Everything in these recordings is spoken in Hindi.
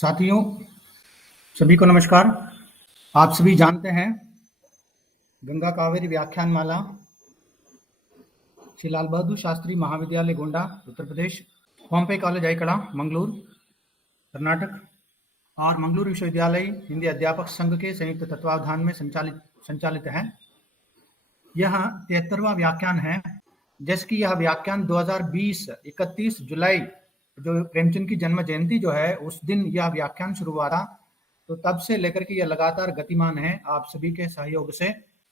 साथियों, सभी को नमस्कार। आप सभी जानते हैं गंगा कावेरी व्याख्यान माला श्री लाल बहादुर शास्त्री महाविद्यालय गोंडा उत्तर प्रदेश, पॉम्पे कॉलेज आईकड़ा मंगलूर कर्नाटक और मंगलूर विश्वविद्यालय हिंदी अध्यापक संघ के संयुक्त तत्वावधान में संचालित है। यह 73वां व्याख्यान है। जैसे कि यह व्याख्यान 2020 31 जुलाई जो प्रेमचंद की जन्म जयंती जो है उस दिन यह व्याख्यान शुरू हुआ था, तो तब से लेकर के यह लगातार गतिमान है आप सभी के सहयोग से।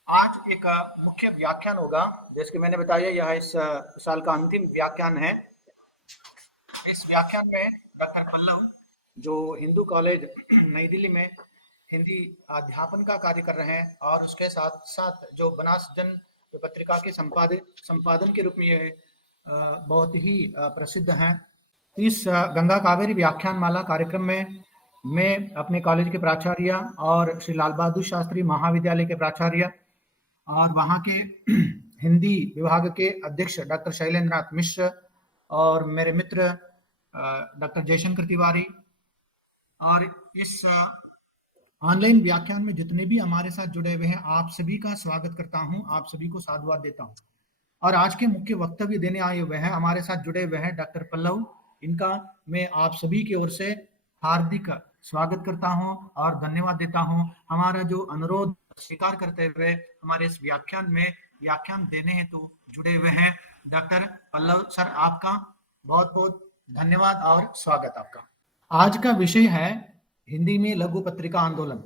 आज एक मुख्य व्याख्यान होगा, जैसे कि मैंने बताया यह इस साल का अंतिम व्याख्यान है। इस व्याख्यान में डॉक्टर पल्लव जो हिंदू कॉलेज नई दिल्ली में हिंदी अध्यापन का कार्य कर रहे हैं और उसके साथ साथ जो बनास जन पत्रिका के संपादन के रूप में ये बहुत ही प्रसिद्ध हैं। इस गंगा कावेरी व्याख्यान माला कार्यक्रम में मैं अपने कॉलेज के प्राचार्य और श्री लाल बहादुर शास्त्री महाविद्यालय के प्राचार्य और वहाँ के हिंदी विभाग के अध्यक्ष डॉक्टर शैलेंद्र नाथ मिश्र और मेरे मित्र डॉक्टर जयशंकर तिवारी और इस ऑनलाइन व्याख्यान में जितने भी हमारे साथ जुड़े हुए हैं आप सभी का स्वागत करता हूं, आप सभी को साधुवाद देता हूं। और आज के मुख्य वक्तव्य देने आए हुए हैं, हमारे साथ जुड़े हुए हैं डॉक्टर पल्लव। इनका मैं आप सभी की ओर से हार्दिक स्वागत करता हूं और धन्यवाद देता हूं। हमारा जो अनुरोध स्वीकार करते हुए हमारे इस व्याख्यान में व्याख्यान देने हेतु जुड़े हुए हैं डॉक्टर पल्लव सर, आपका बहुत बहुत धन्यवाद और स्वागत आपका। आज का विषय है हिंदी में लघु पत्रिका आंदोलन।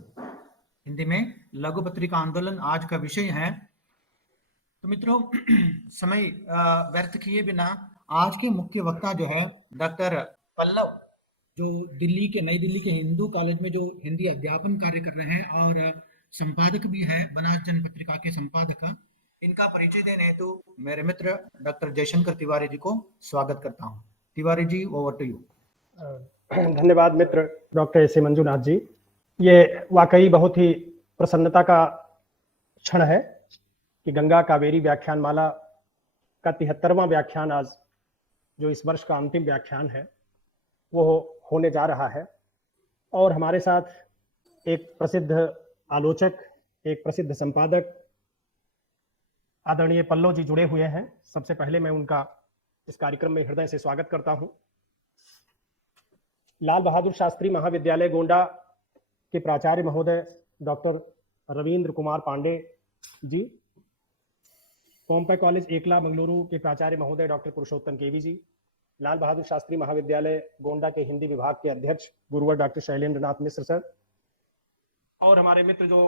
हिंदी में लघु पत्रिका आंदोलन आज का विषय है। तो मित्रों, समय व्यर्थ किए बिना आज के मुख्य वक्ता जो है डॉक्टर पल्लव, जो नई दिल्ली के हिंदू कॉलेज में जो हिंदी अध्यापन कार्य कर रहे हैं और संपादक भी है बनास जन पत्रिका के संपादक। इनका परिचय देने हेतु मेरे मित्र डॉक्टर जयशंकर तिवारी जी को स्वागत करता हूँ। Tiwari ji, over to you. धन्यवाद मित्र डॉक्टर एस ए मंजुनाथ जी। ये वाकई बहुत ही प्रसन्नता का क्षण है कि गंगा कावेरी व्याख्यान माला का 73वां व्याख्यान आज जो इस वर्ष का अंतिम व्याख्यान है वो होने जा रहा है। और हमारे साथ एक प्रसिद्ध आलोचक, एक प्रसिद्ध संपादक आदरणीय पल्लव जी जुड़े हुए हैं। सबसे पहले मैं उनका इस कार्यक्रम में हृदय से स्वागत करता हूं। लाल बहादुर शास्त्री महाविद्यालय गोंडा के प्राचार्य महोदय डॉक्टर रविंद्र कुमार पांडे जी, पॉम्पे कॉलेज एकला मंगलुरु के प्राचार्य महोदय डॉक्टर पुरुषोत्तम केवी जी, लाल बहादुर शास्त्री महाविद्यालय गोंडा के हिंदी विभाग के अध्यक्ष गुरुवर डॉक्टर शैलेंद्र नाथ मिश्र सर, और हमारे मित्र जो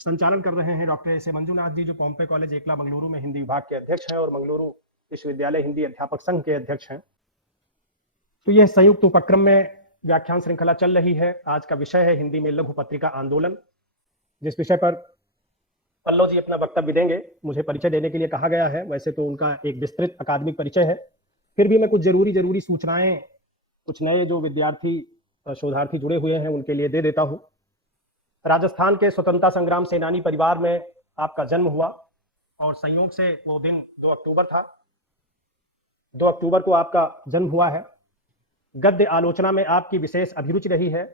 संचालन कर रहे हैं डॉक्टर एस ए मंजुनाथ जी, जो पॉम्पे कॉलेज एकला मंगलुरु में हिंदी विभाग के अध्यक्ष हैं और मंगलुरु विश्वविद्यालय हिंदी अध्यापक संघ के अध्यक्ष हैं। तो यह संयुक्त उपक्रम में व्याख्यान श्रृंखला चल रही है। आज का विषय है हिंदी में लघु पत्रिका आंदोलन, जिस विषय पर पल्लव जी अपना वक्तव्य देंगे। मुझे परिचय देने के लिए कहा गया है, वैसे तो उनका एक विस्तृत अकादमिक परिचय है, फिर भी मैं कुछ जरूरी सूचनाएं कुछ नए जो विद्यार्थी शोधार्थी जुड़े हुए हैं उनके लिए दे देता हूं। राजस्थान के स्वतंत्रता संग्राम सेनानी परिवार में आपका जन्म हुआ और संयोग से वो दिन 2 अक्टूबर था। 2 अक्टूबर को आपका जन्म हुआ है। गद्य आलोचना में आपकी विशेष अभिरुचि रही है।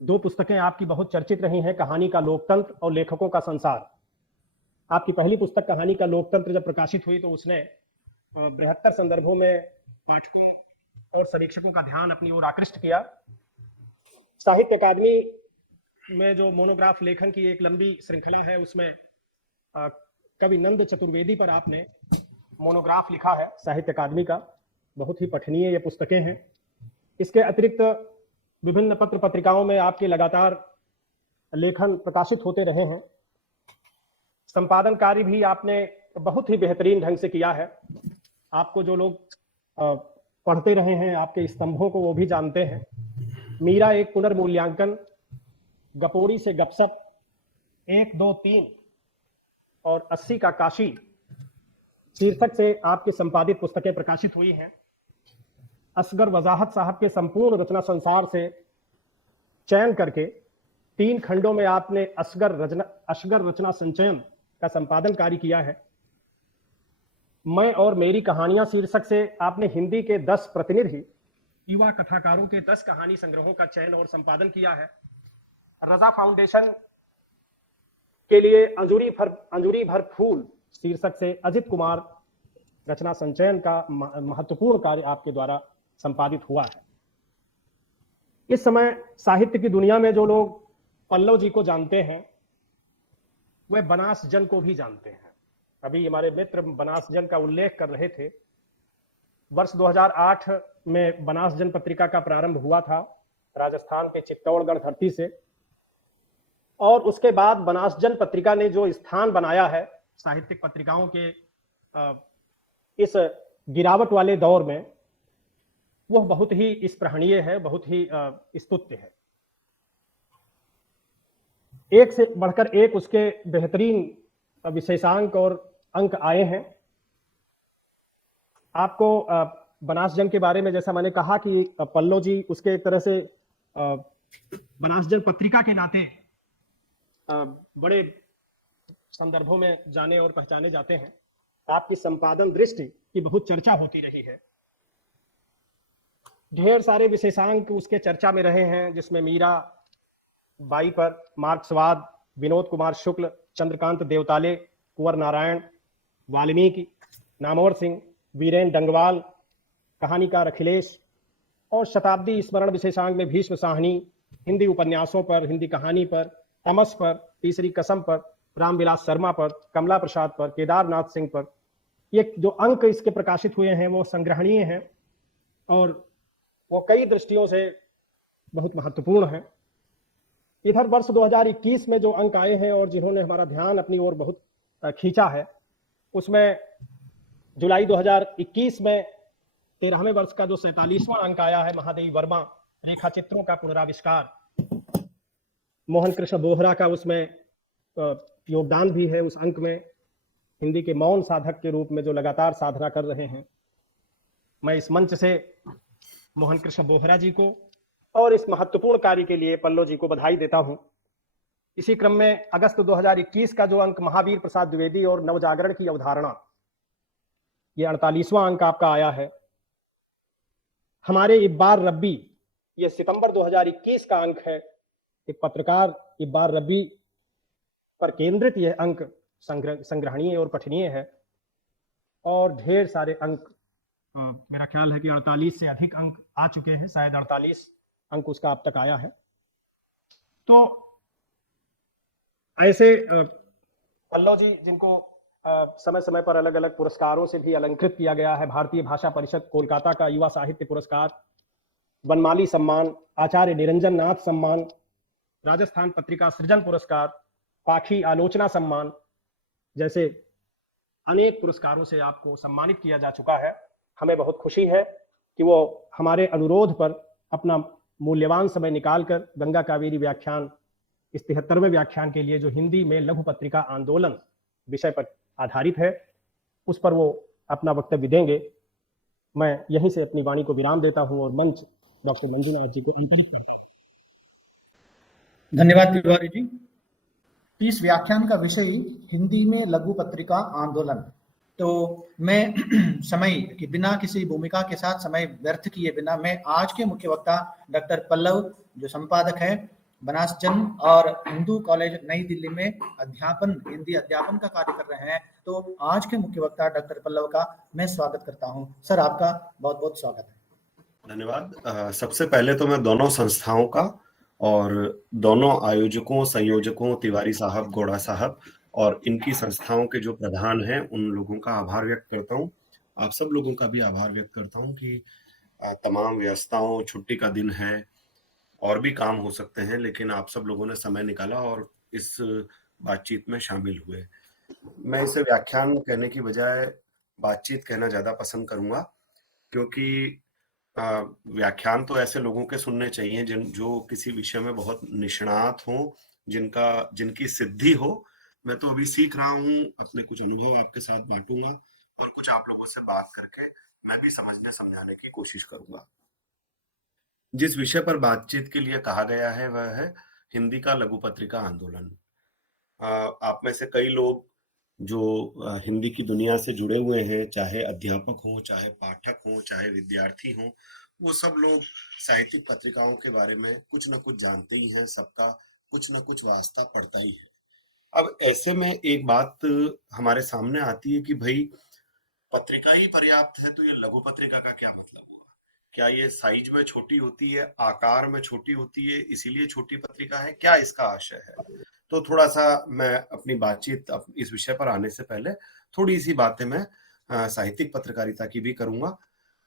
2 पुस्तकें आपकी बहुत चर्चित रही हैं, कहानी का लोकतंत्र और लेखकों का संसार। आपकी पहली पुस्तक कहानी का लोकतंत्र जब प्रकाशित हुई तो उसने बृहत्तर संदर्भों में पाठकों और समीक्षकों का ध्यान अपनी ओर आकृष्ट किया। साहित्य अकादमी में जो मोनोग्राफ लेखन की एक लंबी श्रृंखला है उसमें कवि नंद चतुर्वेदी पर आपने मोनोग्राफ लिखा है साहित्य अकादमी का। बहुत ही पठनीय ये पुस्तकें हैं। इसके अतिरिक्त विभिन्न पत्र पत्रिकाओं में आपके लगातार लेखन प्रकाशित होते रहे हैं। संपादन कार्य भी आपने बहुत ही बेहतरीन ढंग से किया है। आपको जो लोग पढ़ते रहे हैं, आपके स्तंभों को वो भी जानते हैं। मीरा एक पुनर्मूल्यांकन, गपोड़ी से गपसप, 1, 2, 3 और 80 का काशी शीर्षक से आपकी संपादित पुस्तकें प्रकाशित हुई हैं। असगर वजाहत साहब के संपूर्ण रचना संसार से चयन करके 3 खंडों में आपने असगर रचना संचयन का संपादन कार्य किया है। मैं और मेरी कहानियां शीर्षक से आपने हिंदी के 10 प्रतिनिधि युवा कथाकारों के 10 कहानी संग्रहों का चयन और संपादन किया है। रजा फाउंडेशन के लिए अंजूरी भर फूल शीर्षक से अजित कुमार रचना संचयन का महत्वपूर्ण कार्य आपके द्वारा संपादित हुआ है। इस समय साहित्य की दुनिया में जो लोग पल्लव जी को जानते हैं वह बनास जन को भी जानते हैं। अभी हमारे मित्र बनास जन का उल्लेख कर रहे थे। वर्ष 2008 में बनास जन पत्रिका का प्रारंभ हुआ था राजस्थान के चित्तौड़गढ़ धरती से, और उसके बाद बनास जन पत्रिका ने जो स्थान बनाया है साहित्यिक पत्रिकाओं के इस गिरावट वाले दौर में, वह बहुत ही स्पृहणीय है, बहुत ही स्तुत्य है। एक से बढ़कर एक उसके बेहतरीन विशेषांक और अंक आए हैं। आपको बनास जन के बारे में जैसा मैंने कहा कि पल्लव जी उसके एक तरह से बनास जन पत्रिका के नाते बड़े संदर्भों में जाने और पहचाने जाते हैं। आपकी संपादन दृष्टि की बहुत चर्चा होती रही है। ढेर सारे विशेषांक उसके चर्चा में रहे हैं, जिसमें मीरा बाई पर मार्क्सवाद, विनोद कुमार शुक्ल, चंद्रकांत देवताले, कुंवर नारायण, वाल्मीकि, नामवर सिंह, वीरेन डंगवाल, कहानीकार अखिलेश, और शताब्दी स्मरण विशेषांक में भीष्म साहनी, हिंदी उपन्यासों पर, हिंदी कहानी पर, तमस पर, तीसरी कसम पर, रामविलास शर्मा पर, कमला प्रसाद पर, केदारनाथ सिंह पर। ये जो अंक इसके प्रकाशित हुए हैं वो संग्रहणीय हैं और वो कई दृष्टियों से बहुत महत्वपूर्ण हैं। इधर वर्ष 2021 में जो अंक आए हैं और जिन्होंने हमारा ध्यान अपनी ओर बहुत खींचा है, उसमें जुलाई 2021 में 13वें वर्ष का जो 47वां अंक आया है, महादेवी वर्मा रेखा चित्रों का पुनराविष्कार, मोहन कृष्ण बोहरा का उसमें योगदान भी है। उस अंक में हिंदी के मौन साधक के रूप में जो लगातार साधना कर रहे हैं, मैं इस मंच से मोहन कृष्ण बोहरा जी को और इस महत्वपूर्ण कार्य के लिए पल्लव जी को बधाई देता हूं। इसी क्रम में अगस्त 2021 का जो अंक महावीर प्रसाद द्विवेदी और नवजागरण की अवधारणा, ये 48वां अंक आपका आया है। हमारे इब्बार रब्बी, ये सितंबर 2021 का अंक है। एक पत्रकार इब्बार रब्बी पर केंद्रित यह अंक संग्रहणीय और पठनीय है। और ढेर सारे अंक, मेरा ख्याल है कि 48 से अधिक अंक आ चुके हैं, शायद 48 अंक उसका अब तक आया है। तो ऐसे पल्लव जी, जिनको समय समय पर अलग अलग पुरस्कारों से भी अलंकृत किया गया है, भारतीय भाषा परिषद कोलकाता का युवा साहित्य पुरस्कार, बनमाली सम्मान, आचार्य निरंजन नाथ सम्मान, राजस्थान पत्रिका सृजन पुरस्कार, पाखी आलोचना सम्मान जैसे अनेक पुरस्कारों से आपको सम्मानित किया जा चुका है। हमें बहुत खुशी है कि वो हमारे अनुरोध पर अपना मूल्यवान समय निकालकर गंगा कावेरी व्याख्यान, इस 73वें व्याख्यान के लिए जो हिंदी में लघु पत्रिका आंदोलन विषय पर आधारित है, उस पर वो अपना वक्तव्य देंगे। मैं यहीं से अपनी वाणी को विराम देता हूं और मंच डॉक्टर मंजुनाथ जी को अंतरित करता हूं। धन्यवाद तिवारी जी। इस व्याख्यान का विषय हिंदी में लघु पत्रिका आंदोलन। तो मैं समय की बिना किसी भूमिका के साथ समय व्यर्थ किए बिना मैं आज के मुख्य वक्ता डॉक्टर पल्लव, जो संपादक है बनास जन और हिंदू कॉलेज नई दिल्ली में हिंदी अध्यापन का कार्य कर रहे हैं, तो आज के मुख्य वक्ता डॉक्टर पल्लव का मैं स्वागत करता हूं। सर, आपका बहुत बहुत स्वागत है। धन्यवाद। सबसे पहले तो मैं दोनों संस्थाओं का और दोनों आयोजकों, संयोजकों, तिवारी साहब, गौड़ा साहब और इनकी संस्थाओं के जो प्रधान हैं, उन लोगों का आभार व्यक्त करता हूं। आप सब लोगों का भी आभार व्यक्त करता हूं कि तमाम व्यस्तताओं, छुट्टी का दिन है और भी काम हो सकते हैं, लेकिन आप सब लोगों ने समय निकाला और इस बातचीत में शामिल हुए। मैं इसे व्याख्यान कहने की बजाय बातचीत कहना ज्यादा पसंद करूंगा, क्योंकि व्याख्यान तो ऐसे लोगों के सुनने चाहिए जो किसी विषय में बहुत निष्णात हो, जिनकी सिद्धि हो। मैं तो अभी सीख रहा हूँ, अपने कुछ अनुभव आपके साथ बांटूंगा और कुछ आप लोगों से बात करके मैं भी समझने समझाने की कोशिश करूंगा। जिस विषय पर बातचीत के लिए कहा गया है वह है हिंदी का लघु पत्रिका आंदोलन। आप में से कई लोग जो हिंदी की दुनिया से जुड़े हुए हैं, चाहे अध्यापक हों, चाहे पाठक हों, चाहे विद्यार्थी हों, वो सब लोग साहित्यिक पत्रिकाओं के बारे में कुछ ना कुछ जानते ही हैं, सबका कुछ ना कुछ वास्ता पड़ता ही है। अब ऐसे में एक बात हमारे सामने आती है कि भाई पत्रिका ही पर्याप्त है तो ये लघु पत्रिका का क्या मतलब हुआ? क्या ये साइज में छोटी होती है, आकार में छोटी होती है, इसीलिए छोटी पत्रिका है? क्या इसका आशय है? तो थोड़ा सा मैं अपनी बातचीत इस विषय पर आने से पहले थोड़ी सी बातें मैं साहित्यिक पत्रकारिता की भी करूंगा।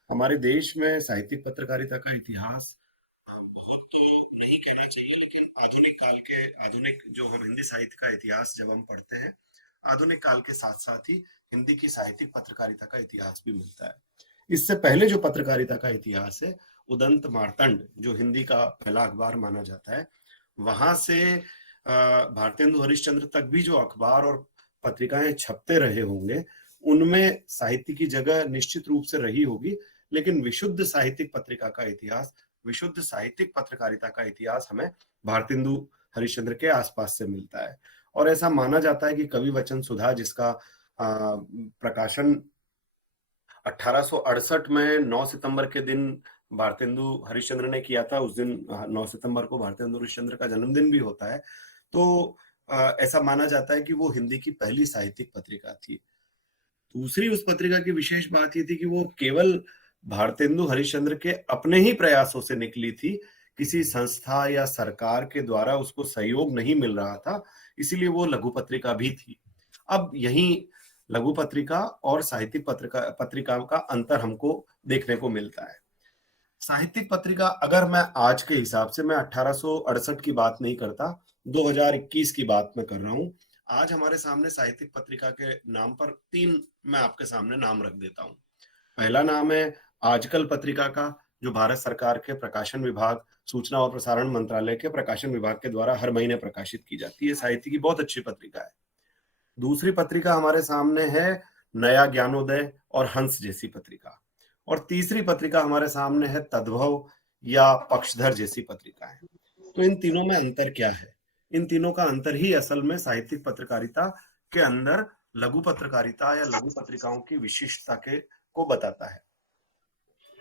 हमारे देश में साहित्यिक पत्रकारिता का इतिहास बहुत तो नहीं कहना चाहिए, लेकिन आधुनिक काल के आधुनिक जो हम हिंदी साहित्य का इतिहास जब हम पढ़ते हैं, आधुनिक काल के साथ साथ ही हिंदी की साहित्यिक पत्रकारिता का इतिहास भी मिलता है। इससे पहले जो पत्रकारिता का इतिहास है, उदंत मार्तंड जो हिंदी का पहला अखबार माना जाता है, वहां से भारतेंदु हरिश्चंद्र तक भी जो अखबार और पत्रिकाएं छपते रहे होंगे, उनमें साहित्य की जगह निश्चित रूप से रही होगी। लेकिन विशुद्ध साहित्यिक पत्रिका का इतिहास, विशुद्ध साहित्यिक पत्रकारिता का इतिहास हमें भारतेंदु हरिश्चंद्र के आसपास से मिलता है। और ऐसा माना जाता है कि कवि वचन सुधा, जिसका प्रकाशन 1868 में 9 सितंबर के दिन भारतेंदु हरिश्चंद्र ने किया था, उस दिन 9 सितंबर को भारतेंदु हरिश्चंद्र का जन्मदिन भी होता है, तो ऐसा माना जाता है कि वो हिंदी की पहली साहित्यिक पत्रिका थी। दूसरी उस पत्रिका की विशेष बात ये थी कि वो केवल भारतेंदु हरिश्चंद्र के अपने ही प्रयासों से निकली थी, किसी संस्था या सरकार के द्वारा उसको सहयोग नहीं मिल रहा था, इसीलिए वो लघु पत्रिका भी थी। अब यही लघु पत्रिका और साहित्यिक पत्रिकाओं का अंतर हमको देखने को मिलता है। साहित्यिक पत्रिका, अगर मैं आज के हिसाब से, मैं 1868 की बात नहीं करता, 2021 की बात मैं कर रहा हूं। आज हमारे सामने साहित्यिक पत्रिका के नाम पर 3 मैं आपके सामने नाम रख देता हूं। पहला नाम है आजकल पत्रिका का, जो भारत सरकार के प्रकाशन विभाग, सूचना और प्रसारण मंत्रालय के प्रकाशन विभाग के द्वारा हर महीने प्रकाशित की जाती है। साहित्य की बहुत अच्छी पत्रिका है। दूसरी पत्रिका हमारे सामने है नया ज्ञानोदय और हंस जैसी पत्रिका। और तीसरी पत्रिका हमारे सामने है तद्भव या पक्षधर जैसी पत्रिकाएं। तो इन तीनों में अंतर क्या है? इन तीनों का अंतर ही असल में साहित्यिक पत्रकारिता के अंदर लघु पत्रकारिता या लघु पत्रिकाओं की विशिष्टता के को बताता है।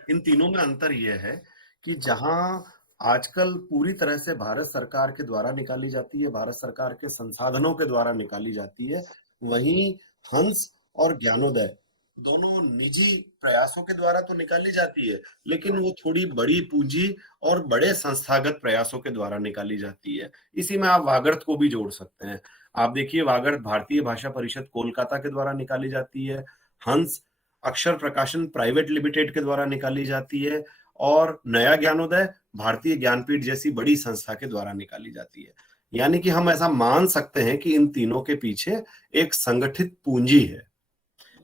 इन तीनों में अंतर यह है कि जहां आजकल पूरी तरह से भारत सरकार के द्वारा निकाली जाती है, भारत सरकार के संसाधनों के द्वारा निकाली जाती है, वहीं हंस और ज्ञानोदय दोनों निजी प्रयासों के द्वारा तो निकाली जाती है, लेकिन वो थोड़ी बड़ी पूंजी और बड़े संस्थागत प्रयासों के द्वारा निकाली जाती है। इसी में आप वागर्थ को भी जोड़ सकते हैं। आप देखिए, वागर्थ भारतीय भाषा परिषद कोलकाता के द्वारा निकाली जाती है, हंस अक्षर प्रकाशन प्राइवेट लिमिटेड के द्वारा निकाली जाती है, और नया ज्ञानोदय भारतीय ज्ञानपीठ जैसी बड़ी संस्था के द्वारा निकाली जाती है। यानी कि हम ऐसा मान सकते हैं कि इन तीनों के पीछे एक संगठित पूंजी है,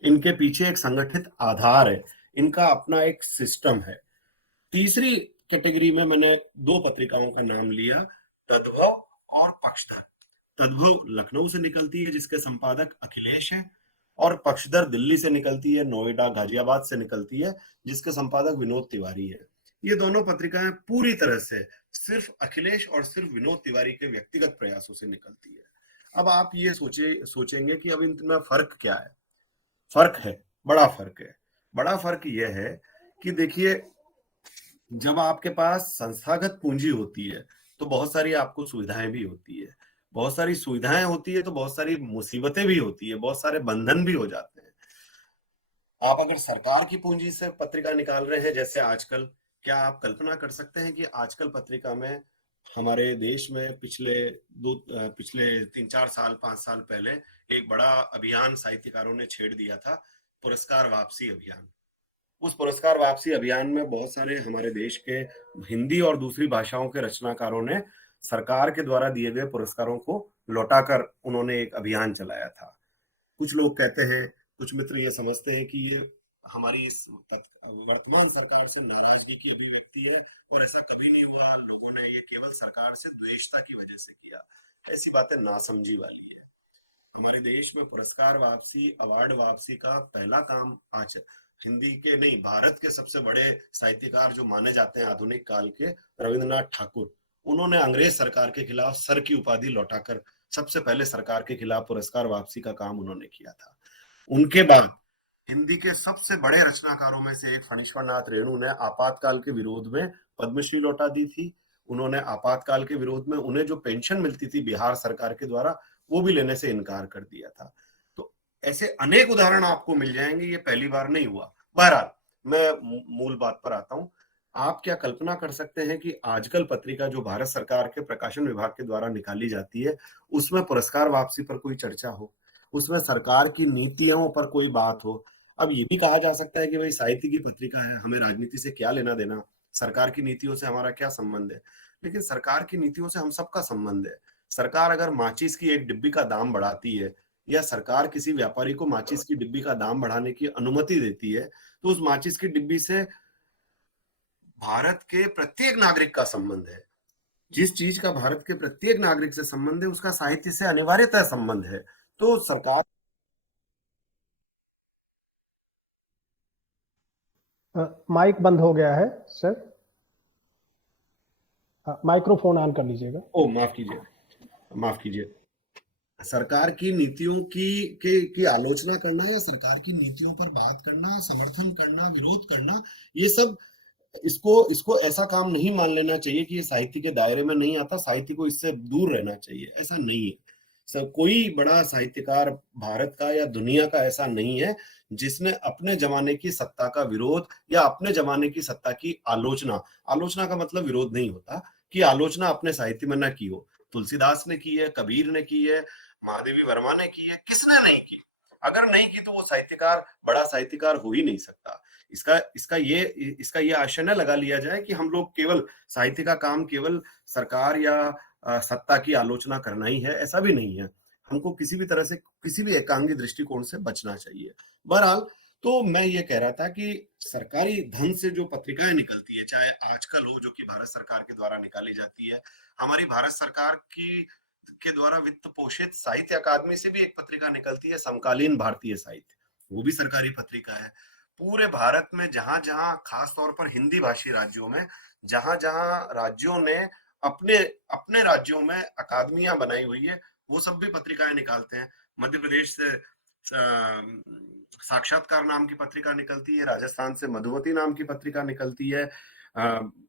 इनके पीछे एक संगठित आधार है, इनका अपना एक सिस्टम है। तीसरी कैटेगरी में मैंने 2 पत्रिकाओं का नाम लिया, तद्भव और पक्षधर। तद्भव लखनऊ से निकलती है, जिसके संपादक अखिलेश हैं, और पक्षधर दिल्ली से निकलती है, नोएडा गाजियाबाद से निकलती है, जिसके संपादक विनोद तिवारी है। ये दोनों पत्रिकाएं पूरी तरह से सिर्फ अखिलेश और सिर्फ विनोद तिवारी के व्यक्तिगत प्रयासों से निकलती है। अब आप ये सोचेंगे कि अब इनमें फर्क क्या है? फर्क है, बड़ा फर्क है। बड़ा फर्क यह है कि देखिए, जब आपके पास संस्थागत पूंजी होती है तो बहुत सारी आपको सुविधाएं भी होती है, बहुत सारी सुविधाएं होती है तो बहुत सारी मुसीबतें भी होती है, बहुत सारे बंधन भी हो जाते हैं। आप अगर सरकार की पूंजी से पत्रिका निकाल रहे हैं जैसे आजकल, क्या आप कल्पना कर सकते हैं कि आजकल पत्रिका में हमारे देश में पिछले 3-4 साल 5 साल पहले एक बड़ा अभियान साहित्यकारों ने छेड़ दिया था, पुरस्कार वापसी अभियान। उस पुरस्कार वापसी अभियान में बहुत सारे हमारे देश के हिंदी और दूसरी भाषाओं के रचनाकारों ने सरकार के द्वारा दिए गए पुरस्कारों को लौटाकर उन्होंने एक अभियान चलाया था। कुछ लोग कहते हैं, कुछ मित्र ये समझते हैं कि ये हमारी इस वर्तमान सरकार से नाराजगी की अभिव्यक्ति है, और ऐसा कभी नहीं हुआ, लोगों ने ये केवल सरकार से द्वेषता की वजह से किया। ऐसी बातें नासमझी वाली है। हमारे देश में पुरस्कार वापसी, अवार्ड वापसी का पहला काम आज हिंदी के नहीं, भारत के सबसे बड़े साहित्यकार जो माने जाते हैं आधुनिक काल के, रविंद्रनाथ ठाकुर, उन्होंने अंग्रेज सरकार के खिलाफ सर की उपाधि लौटाकर सबसे पहले सरकार के खिलाफ पुरस्कार वापसी का काम उन्होंने किया था। उनके बाद हिंदी के सबसे बड़े रचनाकारों में से एक फणीश्वर नाथ रेणु ने आपातकाल के विरोध में पद्मश्री लौटा दी थी। उन्होंने आपातकाल के विरोध में उन्हें जो पेंशन मिलती थी बिहार सरकार के द्वारा, वो भी लेने से इनकार कर दिया था। तो ऐसे अनेक उदाहरण आपको मिल जाएंगे, ये पहली बार नहीं हुआ। बहरहाल मैं मूल बात पर आता हूं। आप क्या कल्पना कर सकते हैं कि आजकल पत्रिका जो भारत सरकार के प्रकाशन विभाग के द्वारा निकाली जाती है, उसमें पुरस्कार वापसी पर कोई चर्चा हो, उसमें सरकार की नीतियों पर कोई बात हो। अब ये भी कहा जा सकता है कि भाई साहित्य की पत्रिका है, हमें राजनीति से क्या लेना देना, सरकार की नीतियों से हमारा क्या संबंध है। लेकिन सरकार की नीतियों से हम सबका संबंध है। सरकार अगर माचिस की एक डिब्बी का दाम बढ़ाती है, या सरकार किसी व्यापारी को माचिस की डिब्बी का दाम बढ़ाने की अनुमति देती है, तो उस माचिस की डिब्बी से भारत के प्रत्येक नागरिक का संबंध है। जिस चीज का भारत के प्रत्येक नागरिक से संबंध है, उसका साहित्य से अनिवार्यतः संबंध है। तो सरकार माइक बंद हो गया है सर, माइक्रोफोन ऑन कर लीजिएगा। ओ माफ कीजिए। सरकार की नीतियों की आलोचना करना या सरकार की नीतियों पर बात करना, समर्थन करना, विरोध करना, ये सब इसको ऐसा काम नहीं मान लेना चाहिए कि ये साहित्य के दायरे में नहीं आता, साहित्य को इससे दूर रहना चाहिए। ऐसा नहीं है। कोई बड़ा साहित्यकार भारत का या दुनिया का ऐसा नहीं है जिसने अपने जमाने की सत्ता का विरोध या अपने जमाने की सत्ता की आलोचना का मतलब विरोध नहीं होता, कि आलोचना अपने साहित्य में न की हो। तुलसीदास ने की है, कबीर ने की है, महादेवी वर्मा ने की है, किसने नहीं की? अगर नहीं की तो वो साहित्यकार बड़ा साहित्यकार हो ही नहीं सकता। इसका ये आशय न लगा लिया जाए कि हम लोग केवल साहित्य का काम केवल सरकार या सत्ता की आलोचना करना ही है। ऐसा भी नहीं है। हमको किसी भी तरह से, किसी भी एकांगी दृष्टिकोण से बचना चाहिए। बहरहाल, तो मैं ये कह रहा था कि सरकारी धन से जो पत्रिकाएं निकलती है, चाहे आजकल हो जो कि भारत सरकार के द्वारा निकाली जाती है, हमारी भारत सरकार के द्वारा वित्त पोषित साहित्य अकादमी से भी एक पत्रिका निकलती है, समकालीन भारतीय साहित्य, वो भी सरकारी पत्रिका है। पूरे भारत में जहां जहां, खास तौर पर हिंदी भाषी राज्यों में, जहां जहां राज्यों ने अपने अपने राज्यों में अकादमियां बनाई हुई है, वो सब भी पत्रिकाएं निकालते हैं। मध्य प्रदेश से साक्षात्कार नाम की पत्रिका निकलती है, राजस्थान से मधुमती नाम की पत्रिका निकलती है,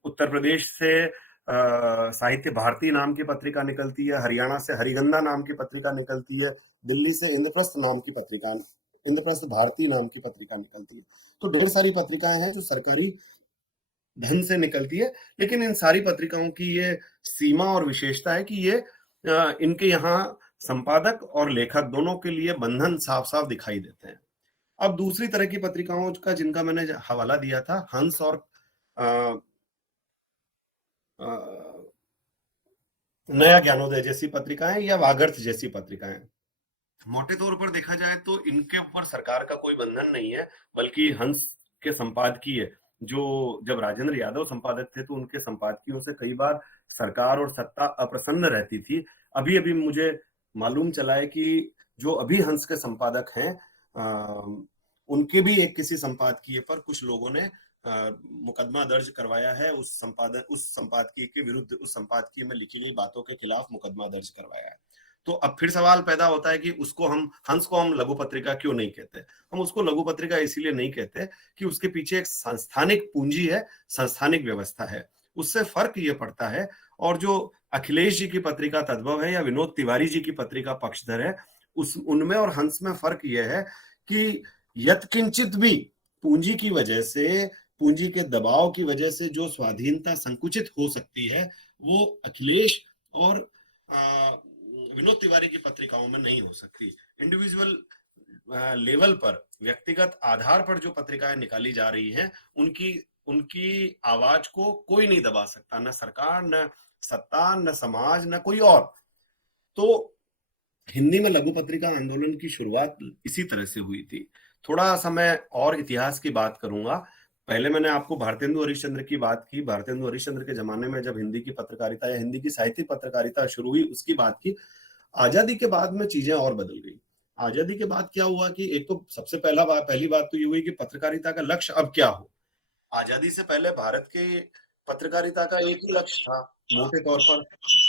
उत्तर प्रदेश से साहित्य भारती नाम की पत्रिका निकलती है, हरियाणा से हरिगंधा नाम की पत्रिका निकलती है, दिल्ली से इंद्रप्रस्थ भारती नाम की पत्रिका निकलती है। तो ढेर सारी पत्रिकाएं हैं जो सरकारी धन से निकलती है। लेकिन इन सारी पत्रिकाओं की ये सीमा और विशेषता है कि ये इनके यहाँ संपादक और लेखक दोनों के लिए बंधन साफ साफ दिखाई देते हैं। अब दूसरी तरह की पत्रिकाओं का जिनका मैंने हवाला दिया था, हंस और नया ज्ञानोदय जैसी पत्रिकाएं या वागर्थ जैसी पत्रिकाएं, मोटे तौर पर देखा जाए तो इनके ऊपर सरकार का कोई बंधन नहीं है, बल्कि हंस के संपादकीय, जो जब राजेंद्र यादव संपादक थे तो उनके संपादकियों से कई बार सरकार और सत्ता अप्रसन्न रहती थी। अभी अभी मुझे मालूम चला है कि जो अभी हंस के संपादक हैं, उनके भी एक किसी संपादकीय पर कुछ लोगों ने मुकदमा दर्ज करवाया है। उस संपादकीय के विरुद्ध, उस संपादकीय में लिखी गई बातों के खिलाफ मुकदमा दर्ज करवाया है। तो अब फिर सवाल पैदा होता है कि हंस को हम लघु पत्रिका क्यों नहीं कहते? हम उसको लघु पत्रिका इसीलिए नहीं कहते कि उसके पीछे एक सांस्थानिक पूंजी है, सांस्थानिक व्यवस्था है, उससे फर्क ये पड़ता है। और जो अखिलेश जी की पत्रिका तद्भव है या विनोद तिवारी जी की पत्रिका पक्षधर है, उनमें और हंस में फर्क यह है कि यत्किंचित भी पूंजी की वजह से, पूंजी के दबाव की वजह से जो स्वाधीनता संकुचित हो सकती है, वो अखिलेश और विनोद तिवारी की पत्रिकाओं में नहीं हो सकती। इंडिविजुअल लेवल पर, व्यक्तिगत आधार पर जो पत्रिकाएं निकाली जा रही हैं, उनकी आवाज को कोई नहीं दबा सकता, न सरकार, न सत्ता, न समाज, न कोई और। तो हिंदी में लघु पत्रिका आंदोलन की शुरुआत इसी तरह से हुई थी। थोड़ा सा मैं और इतिहास की बात करूंगा। पहले मैंने आपको भारतेंदु हरिश्चंद्र की बात की, भारतेंदु हरिश्चंद्र के जमाने में जब हिंदी की पत्रकारिता या हिंदी की साहित्यिक पत्रकारिता शुरू हुई, उसकी बात की। आजादी के बाद में चीजें और बदल गई। आजादी के बाद क्या हुआ कि एक तो सबसे पहली बात तो ये हुई कि पत्रकारिता का लक्ष्य अब क्या हो। आजादी से पहले भारत के पत्रकारिता का एक ही लक्ष्य था मोटे तौर पर,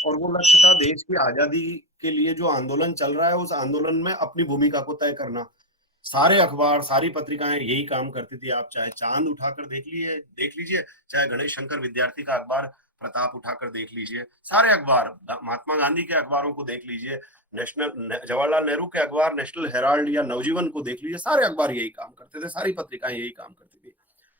और वो लक्ष्य था देश की आजादी के लिए जो आंदोलन चल रहा है, उस आंदोलन में अपनी भूमिका को तय करना। सारे अखबार, सारी पत्रिकाएं यही काम करती थी। आप चाहे चांद उठाकर देख लीजिए, चाहे गणेश शंकर विद्यार्थी का अखबार प्रताप उठाकर देख लीजिए, सारे अखबार, महात्मा गांधी के अखबारों को देख लीजिए, जवाहरलाल नेहरू के अखबार नेशनल हेराल्ड या नवजीवन को देख लीजिए, सारे अखबार यही काम करते थे, सारी पत्रिकाएं यही काम करती थी।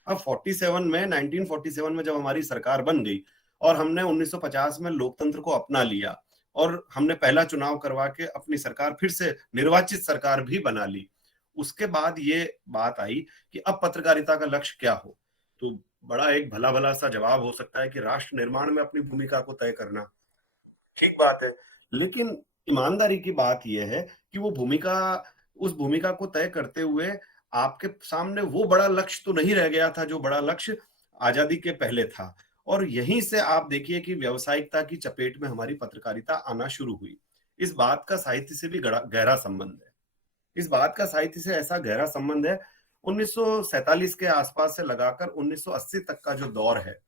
अब 1947 में जब हमारी सरकार बन गई और हमने 1950 में लोकतंत्र को अपना लिया और हमने पहला चुनाव करवा के अपनी सरकार फिर से निर्वाचित सरकार भी बना ली, उसके बाद ये बात आई कि अब पत्रकारिता का लक्ष्य क्या हो। तो बड़ा एक भला भला सा जवाब हो सकता है कि राष्ट्र निर्माण में अपनी भूमिका को तय करना, ठीक बात है, लेकिन ईमानदारी की बात यह है कि उस भूमिका को तय करते हुए आपके सामने वो बड़ा लक्ष्य तो नहीं रह गया था जो बड़ा लक्ष्य आजादी के पहले था। और यहीं से आप देखिए कि व्यावसायिकता की चपेट में हमारी पत्रकारिता आना शुरू हुई। इस बात का साहित्य से भी गहरा संबंध है। इस बात का साहित्य से ऐसा गहरा संबंध है, 1947 के आसपास से लगाकर 1980 तक का जो दौर है,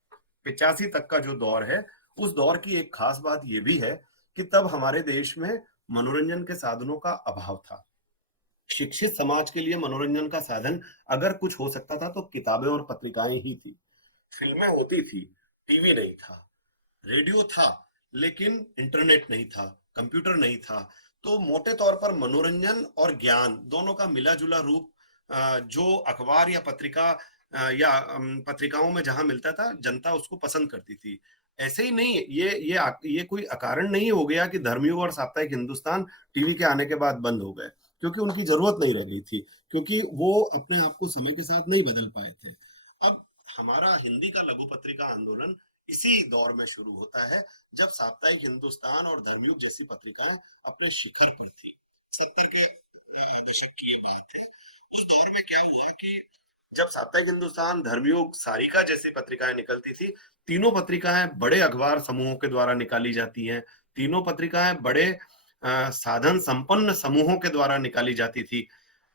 85 तक का जो दौर है, उस दौर की एक खास बात यह भी है कि तब हमारे देश में मनोरंजन के साधनों का अभाव था। शिक्षित समाज के लिए मनोरंजन का साधन अगर कुछ हो सकता था तो किताबें और पत्रिकाएं ही थी। फिल्में होती थी, टीवी नहीं था, रेडियो था, लेकिन इंटरनेट नहीं था, कंप्यूटर नहीं था। तो मोटे तौर पर मनोरंजन और ज्ञान दोनों का मिला जुला रूप जो अखबार या पत्रिकाओं में जहां मिलता था, जनता उसको पसंद करती थी। ऐसे ही नहीं, ये कोई अकारण नहीं हो गया कि धर्मयुग और साप्ताहिक हिंदुस्तान टीवी के आने के बाद बंद हो गए, क्योंकि उनकी जरूरत नहीं रह गई थी, क्योंकि वो अपने आप को समय के साथ नहीं बदल पाए थे। अब हमारा हिंदी का लघु पत्रिका आंदोलन इसी दौर में शुरू होता है, जब साप्ताहिक हिंदुस्तान और धर्मयुग जैसी पत्रिकाएं अपने शिखर पर थी। 70 के दशक की ये बात है। उस दौर में क्या हुआ कि जब साप्ताहिक हिंदुस्तान, धर्मयुग, सारिका जैसी पत्रिकाएं निकलती थी, तीनों पत्रिकाएं बड़े अखबार समूहों के द्वारा निकाली जाती हैं, तीनों पत्रिकाएं बड़े साधन संपन्न समूहों के द्वारा निकाली जाती थी।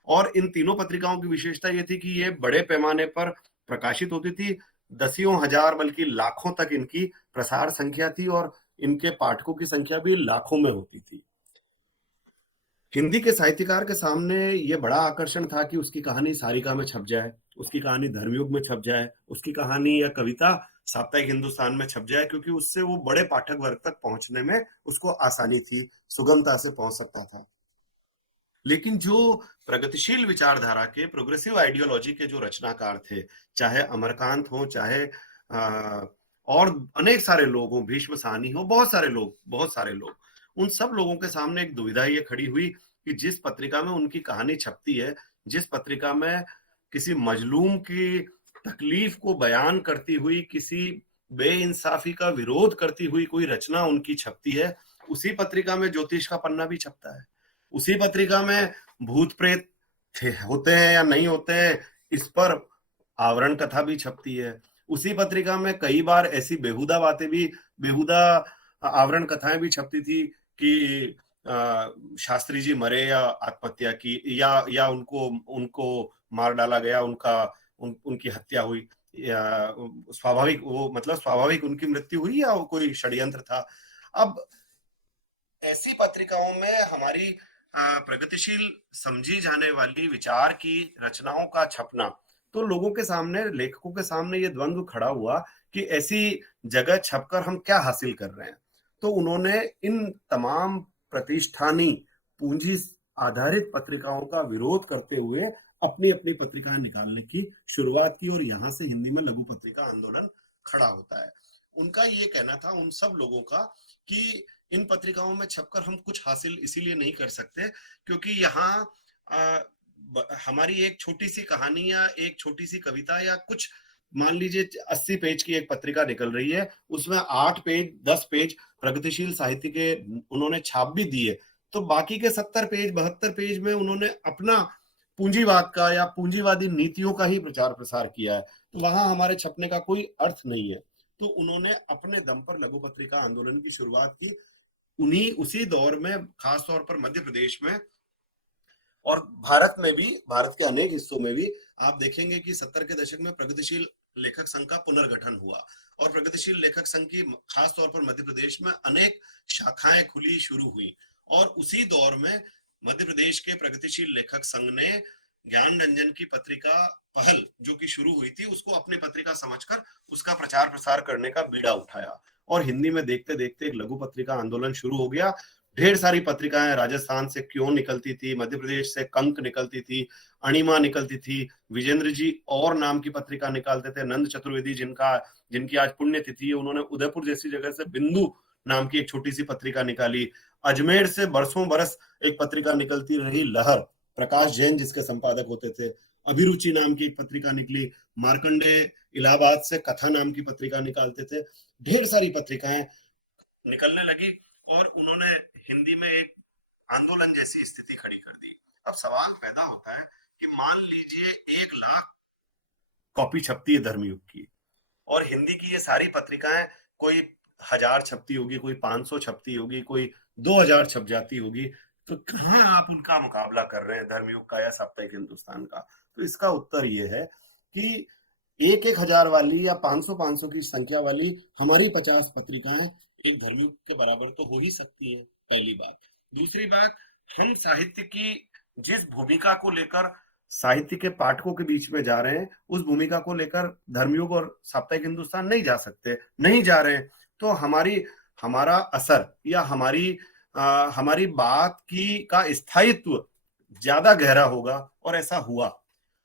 और इन तीनों पत्रिकाओं की विशेषता ये थी कि ये बड़े पैमाने पर प्रकाशित होती थी, दसियों हजार बल्कि लाखों तक इनकी प्रसार संख्या थी और इनके पाठकों की संख्या भी लाखों में होती थी। हिंदी के साहित्यकार के सामने ये बड़ा आकर्षण था कि उसकी कहानी सारिका में छप जाए, उसकी कहानी धर्मयुग में छप जाए, उसकी कहानी या कविता साप्ताहिक हिंदुस्तान में छप जाए, क्योंकि उससे वो बड़े पाठक वर्ग तक पहुंचने में उसको आसानी थी, सुगमता से पहुंच सकता था। लेकिन जो प्रगतिशील विचारधारा के, प्रोग्रेसिव आइडियोलॉजी के जो रचनाकार थे, चाहे अमरकांत हो, चाहे और अनेक सारे लोग हों, भीष्म साहनी हो, बहुत सारे लोग, उन सब लोगों के सामने एक दुविधा ये खड़ी हुई कि जिस पत्रिका में उनकी कहानी छपती है, जिस पत्रिका में किसी मजलूम की तकलीफ को बयान करती हुई, किसी बेइंसाफी का विरोध करती हुई कोई रचना उनकी छपती है, उसी पत्रिका में ज्योतिष का पन्ना भी छपता है, उसी पत्रिका में भूत प्रेत होते हैं या नहीं होते हैं इस पर आवरण कथा भी छपती है, उसी पत्रिका में कई बार ऐसी बेहुदा आवरण कथाएं भी छपती थी कि शास्त्री जी मरे या आत्महत्या की, या उनको मार डाला गया, उनकी हत्या हुई, या स्वाभाविक उनकी मृत्यु हुई, या कोई षड्यंत्र था। अब ऐसी पत्रिकाओं में हमारी प्रगतिशील समझी जाने वाली विचार की रचनाओं का छपना, तो लोगों के सामने, लेखकों के सामने ये द्वंद्व खड़ा हुआ कि ऐसी जगह छपकर हम क्या हासिल कर रहे हैं। तो उन्होंने इन तमाम प्रतिष्ठानी पूंजी आधारित पत्रिकाओं का विरोध करते हुए अपनी अपनी पत्रिकाएं निकालने की शुरुआत की, और यहां से हिंदी में लघु पत्रिका आंदोलन खड़ा होता है। उनका ये कहना था, उन सब लोगों का, कि इन पत्रिकाओं में छपकर हम कुछ हासिल इसीलिए नहीं कर सकते क्योंकि यहाँ हमारी एक छोटी सी कहानी या एक छोटी सी कविता या कुछ, मान लीजिए 80 पेज की एक पत्रिका निकल रही है, उसमें 8 पेज 10 पेज प्रगतिशील साहित्य के उन्होंने छाप भी दिए, तो बाकी के 70 पेज 72 पेज में उन्होंने अपना पूंजीवाद का या पूंजीवादी नीतियों का ही प्रचार प्रसार किया है, तो वहां हमारे छपने का कोई अर्थ नहीं है। तो उन्होंने अपने दम पर लघु पत्रिका आंदोलन की शुरुआत की। उसी दौर में, खास तौर पर मध्य प्रदेश में और भारत में भी, भारत के अनेक हिस्सों में भी आप देखेंगे कि 70 के दशक में प्रगतिशील लेखक संघ का पुनर्गठन हुआ, और प्रगतिशील लेखक संघ की खास तौर पर मध्य प्रदेश में अनेक शाखाएं खुली शुरू हुई। और उसी दौर में मध्य प्रदेश के प्रगतिशील लेखक संघ ने ज्ञान रंजन की पत्रिका पहल जो कि शुरू हुई थी उसको अपनी पत्रिका समझकर उसका प्रचार प्रसार करने का बीड़ा उठाया और हिंदी में देखते देखते एक लघु पत्रिका आंदोलन शुरू हो गया। ढेर सारी पत्रिकाएं राजस्थान से क्यों निकलती थी, मध्य प्रदेश से कंक निकलती थी, अणिमा निकलती थी, विजेंद्र जी और नाम की पत्रिका निकालते थे, नंद चतुर्वेदी जिनकी आज पुण्यतिथि है, उन्होंने उदयपुर जैसी जगह से बिंदु नाम की एक छोटी सी पत्रिका निकाली। अजमेर से बरसों बरस एक पत्रिका निकलती रही लहर, प्रकाश जैन जिसके संपादक होते थे। अभिरुचि नाम की एक पत्रिका निकली, मार्कंडे इलाहाबाद से कथा नाम की पत्रिका निकालते थे। ढेर सारी पत्रिकाएं निकलने लगी और उन्होंने हिंदी में एक आंदोलन जैसी स्थिति खड़ी कर दी। अब सवाल पैदा होता है कि मान लीजिए 1 लाख कॉपी छपती है धर्मयुग की और हिंदी की ये सारी पत्रिकाएं कोई 1000 छपती होगी, कोई 500 छपती होगी, कोई 2000 छप जाती होगी, तो कहाँ आप उनका मुकाबला कर रहे हैं धर्मयुग का या साप्ताहिक हिंदुस्तान का? तो इसका उत्तर ये है कि 1-1000 वाली या 500-500 की संख्या वाली हमारी 50 पत्रिकाएं एक धर्मयुग के बराबर तो हो ही सकती है, पहली बात। दूसरी बात, हम साहित्य की जिस भूमिका को लेकर साहित्य के पाठकों के बीच में जा रहे हैं उस भूमिका को लेकर धर्मयुग और साप्ताहिक हिंदुस्तान नहीं जा सकते, नहीं जा रहे हैं, तो हमारा असर या हमारी बात की का स्थायित्व ज्यादा गहरा होगा और ऐसा हुआ।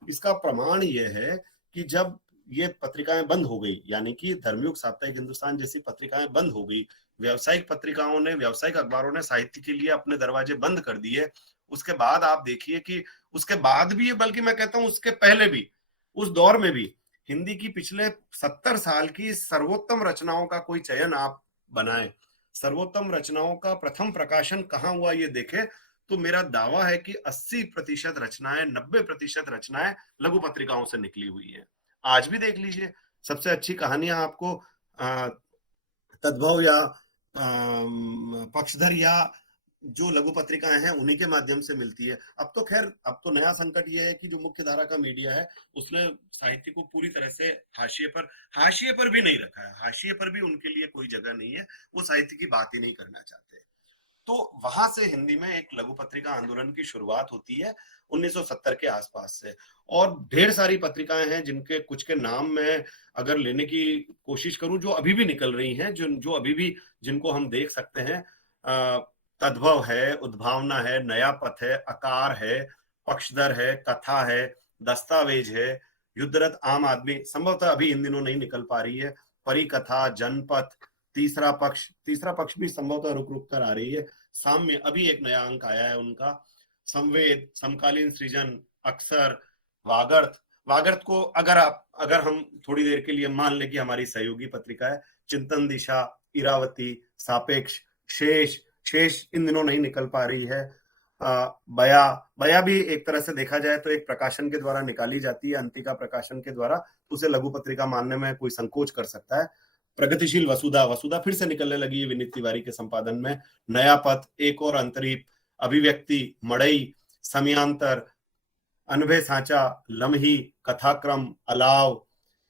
इसका प्रमाण यह है कि जब ये पत्रिकाएं बंद हो गई, यानी कि धर्मयुग साप्ताहिक हिंदुस्तान जैसी पत्रिकाएं बंद हो गई, व्यावसायिक पत्रिकाओं ने, व्यावसायिक अखबारों ने साहित्य के लिए अपने दरवाजे बंद कर दिए, उसके बाद आप देखिए कि उसके बाद भी, बल्कि मैं कहता हूं उसके पहले भी, उस दौर में भी हिंदी की पिछले 70 साल की सर्वोत्तम रचनाओं का कोई चयन आप बनाएं, सर्वोत्तम रचनाओं का प्रथम प्रकाशन कहां हुआ ये देखें, तो मेरा दावा है कि 80% रचनाएं, 90% रचनाएं लघु पत्रिकाओं से निकली हुई है। आज भी देख लीजिए, सबसे अच्छी कहानियां आपको तद्भव या पक्षधर या जो लघु पत्रिकाएं हैं उन्हीं के माध्यम से मिलती है। अब तो खैर, अब तो नया संकट यह है कि जो मुख्य धारा का मीडिया है उसने साहित्य को पूरी तरह से हाशिए पर भी नहीं रखा है, हाशिए पर भी उनके लिए कोई जगह नहीं है, वो साहित्य की बात ही नहीं करना चाहते। तो वहां से हिंदी में एक लघु पत्रिका आंदोलन की शुरुआत होती है 1970 के आसपास से, और ढेर सारी पत्रिकाएं हैं जिनके कुछ के नाम में अगर लेने की कोशिश करूं जो अभी भी निकल रही हैं, जो अभी भी जिनको हम देख सकते हैं, तद्भव है, उद्भावना है, नया पथ है, आकार है, पक्षधर है, कथा है, दस्तावेज है, युद्धरत आम आदमी संभवतः अभी इन दिनों नहीं निकल पा रही है, परिकथा, जनपथ, तीसरा पक्ष भी संभवतः रुक रुक कर आ रही है, साम्य अभी एक नया अंक आया है उनका, संवेद, समकालीन सृजन, अक्सर, वागर्थ को अगर हम थोड़ी देर के लिए मान ले कि हमारी सहयोगी पत्रिका है, चिंतन दिशा, इरावती, सापेक्ष, शेष इन दिनों नहीं निकल पा रही है, बया भी एक तरह से देखा जाए तो एक प्रकाशन के द्वारा निकाली जाती है, अंतिका प्रकाशन के द्वारा, तो उसे लघु पत्रिका मानने में कोई संकोच कर सकता है। प्रगतिशील वसुधा फिर से निकलने लगी है विनीत तिवारी के संपादन में, नया पथ, एक और अंतरीप, अभिव्यक्ति, मड़ई, समयांतर, अनभे सांचा, लम्ही, कथाक्रम, अलाव,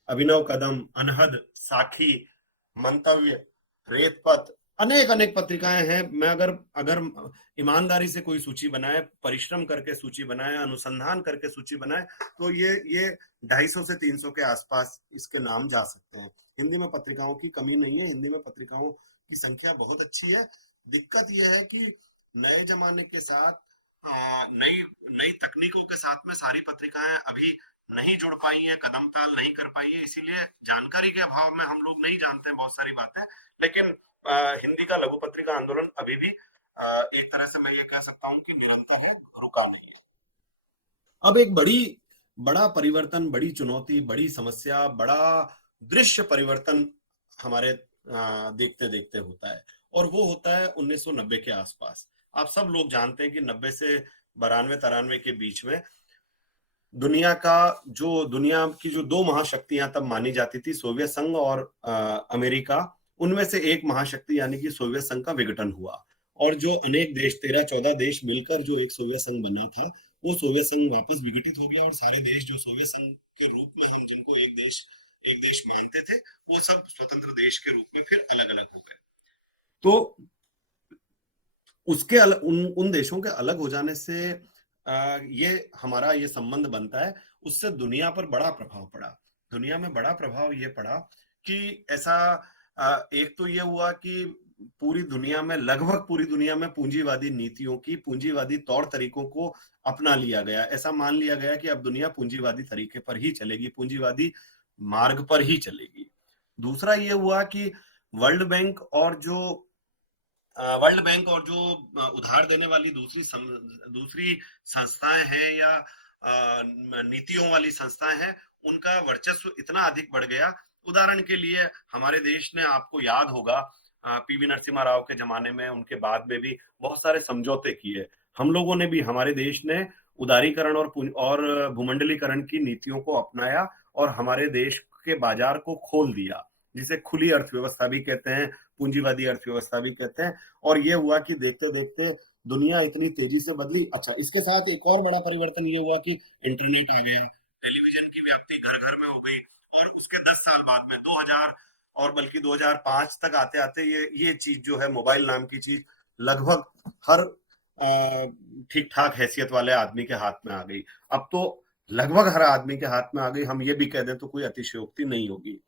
अभिनव कदम, अनहद, साखी, मंतव्य, रेतपथ, अनेक अनेक पत्रिकाएं हैं। मैं अगर ईमानदारी से कोई सूची बनाए, परिश्रम करके सूची बनाए, अनुसंधान करके सूची बनाए, तो ये 250 से 300 के आसपास इसके नाम जा सकते हैं। हिंदी में पत्रिकाओं की कमी नहीं है, हिंदी में पत्रिकाओं की संख्या बहुत अच्छी है। दिक्कत यह है कि नए जमाने के साथ, नई तकनीकों के साथ में सारी पत्रिकाएं अभी नहीं जुड़ पाई हैं, कदम ताल नहीं कर पाई है, इसीलिए जानकारी के अभाव में हम लोग नहीं जानते हैं बहुत सारी बातें। लेकिन हिंदी का लघु पत्रिका आंदोलन अभी भी एक तरह से मैं ये कह सकता हूँ कि निरंतर है, रुका नहीं है। अब एक बड़ा परिवर्तन, बड़ी चुनौती, बड़ी समस्या, बड़ा दृश्य परिवर्तन हमारे देखते देखते होता है, और वो होता है 1990 के आसपास। आप सब लोग जानते हैं कि 90 से 92-93 के बीच में दुनिया की जो 2 महाशक्तियां तब मानी जाती थी, सोवियत संघ और अमेरिका, उनमें से एक महाशक्ति यानी कि सोवियत संघ का विघटन हुआ, और जो अनेक देश, 13-14 देश मिलकर जो एक सोवियत संघ बना था, वो सोवियत संघ वापस विघटित हो गया, और सारे देश जो सोवियत संघ के रूप में हम जिनको एक देश मानते थे, वो सब स्वतंत्र देश के रूप में फिर अलग अलग हो गए। तो उन देशों के अलग हो जाने से ये हमारा ये संबंध बनता है, उससे दुनिया पर बड़ा प्रभाव पड़ा। दुनिया में बड़ा प्रभाव ये पड़ा कि ऐसा एक तो ये हुआ कि पूरी दुनिया में, लगभग पूरी दुनिया में पूंजीवादी नीतियों की, पूंजीवादी तौर तरीकों को अपना लिया गया। ऐसा मान लिया गया कि अब दुनिया पूंजीवादी तरीके पर ही चलेगी, पूंजीवादी मार्ग पर ही चलेगी। दूसरा ये हुआ कि वर्ल्ड बैंक और जो उधार देने वाली दूसरी संस्थाएं हैं या नीतियों वाली संस्थाएं हैं, उनका वर्चस्व इतना अधिक बढ़ गया। उदाहरण के लिए हमारे देश ने, आपको याद होगा, पीवी नरसिम्हा राव के जमाने में, उनके बाद में भी बहुत सारे समझौते किए। हम लोगों ने भी, हमारे देश ने उदारीकरण और भूमंडलीकरण की नीतियों को अपनाया और हमारे देश के बाजार को खोल दिया, जिसे खुली अर्थव्यवस्था भी कहते हैं, पूंजीवादी अर्थव्यवस्था भी कहते हैं। और ये हुआ कि देखते देखते दुनिया इतनी तेजी से बदली। अच्छा, इसके साथ एक और बड़ा परिवर्तन ये हुआ कि इंटरनेट आ गया, टेलीविजन की व्याप्ति घर घर में हो गई, और उसके 10 साल बाद में 2000 और बल्कि 2005 तक आते आते ये चीज जो है, मोबाइल नाम की चीज, लगभग हर ठीक ठाक हैसियत वाले आदमी के हाथ में आ गई। अब तो लगभग हर आदमी के हाथ में आ गई, हम ये भी कह दें तो कोई अतिशयोक्ति नहीं होगी।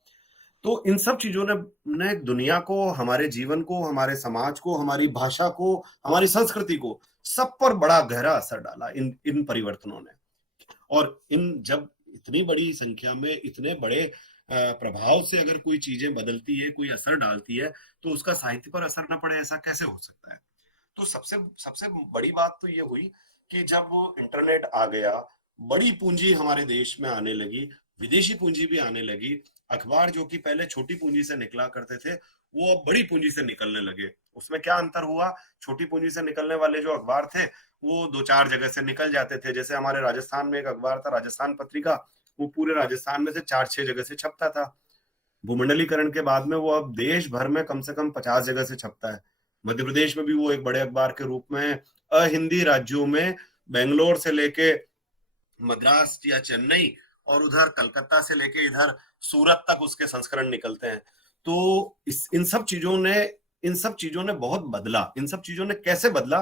तो इन सब चीजों ने दुनिया को, हमारे जीवन को, हमारे समाज को, हमारी भाषा को, हमारी संस्कृति को, सब पर बड़ा गहरा असर डाला इन परिवर्तनों ने। और जब इतनी बड़ी संख्या में, इतने बड़े प्रभाव से अगर कोई चीजें बदलती है, कोई असर डालती है, तो उसका साहित्य पर असर न पड़े, ऐसा कैसे हो सकता है? तो सबसे सबसे बड़ी बात तो ये हुई कि जब इंटरनेट आ गया, बड़ी पूंजी हमारे देश में आने लगी, विदेशी पूंजी भी आने लगी। अखबार जो कि पहले छोटी पूंजी से निकला करते थे, वो अब बड़ी पूंजी से निकलने लगे। उसमें क्या अंतर हुआ? छोटी पूंजी से निकलने वाले जो अखबार थे, वो 2-4 जगह से निकल जाते थे। जैसे हमारे राजस्थान में एक अखबार था, राजस्थान पत्रिका, वो पूरे राजस्थान में से 4-6 जगह से छपता था। भूमंडलीकरण के बाद में वो अब देश भर में कम से कम 50 जगह से छपता है। मध्य प्रदेश में भी वो एक बड़े अखबार के रूप में, अहिंदी राज्यों में बेंगलोर से लेके मद्रास या चेन्नई, और उधर कलकत्ता से लेके इधर सूरत तक उसके संस्करण निकलते हैं। तो इन सब चीजों ने बहुत बदला। इन सब चीजों ने कैसे बदला?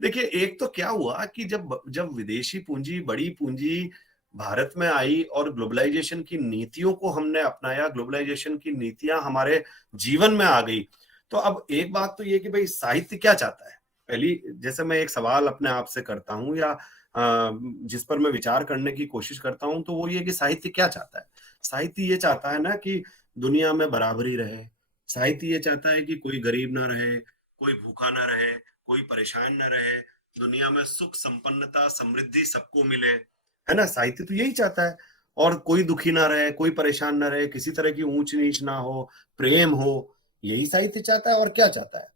देखिए, एक तो क्या हुआ कि जब विदेशी पूंजी, बड़ी पूंजी भारत में आई और ग्लोबलाइजेशन की नीतियों को हमने अपनाया, ग्लोबलाइजेशन की नीतियां हमारे जीवन में आ गई, तो अब एक बात तो ये कि भाई साहित्य क्या चाहता है? पहली, जैसे मैं एक सवाल अपने आप से करता हूं, या जिस पर मैं विचार करने की कोशिश करता हूं, तो वो ये कि साहित्य क्या चाहता है? साहित्य ये चाहता है ना कि दुनिया में बराबरी रहे। साहित्य ये चाहता है कि कोई गरीब ना रहे, कोई भूखा ना रहे, कोई परेशान ना रहे, दुनिया में सुख, संपन्नता, समृद्धि सबको मिले, है ना? साहित्य तो यही चाहता है। और कोई दुखी ना रहे, कोई परेशान ना रहे, किसी तरह की ऊंच नीच ना हो, प्रेम हो, यही साहित्य चाहता है। और क्या चाहता है?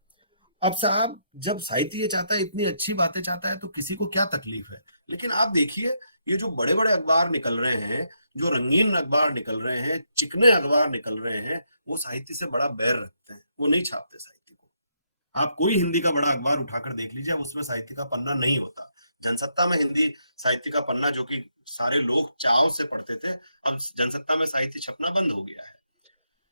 अब साहब, जब साहित्य ये चाहता है, इतनी अच्छी बातें चाहता है, तो किसी को क्या तकलीफ है? लेकिन आप देखिए, ये जो बड़े बड़े अखबार निकल रहे हैं, जो रंगीन अखबार निकल रहे हैं, चिकने अखबार निकल रहे हैं, वो साहित्य से बड़ा बैर रखते हैं, वो नहीं छापते साहित्य को। आप कोई हिंदी का बड़ा अखबार उठाकर देख लीजिए, उसमें साहित्य का पन्ना नहीं होता। जनसत्ता में हिंदी साहित्य का पन्ना, जो कि सारे लोग चाव से पढ़ते थे, अब जनसत्ता में साहित्य छपना बंद हो गया है।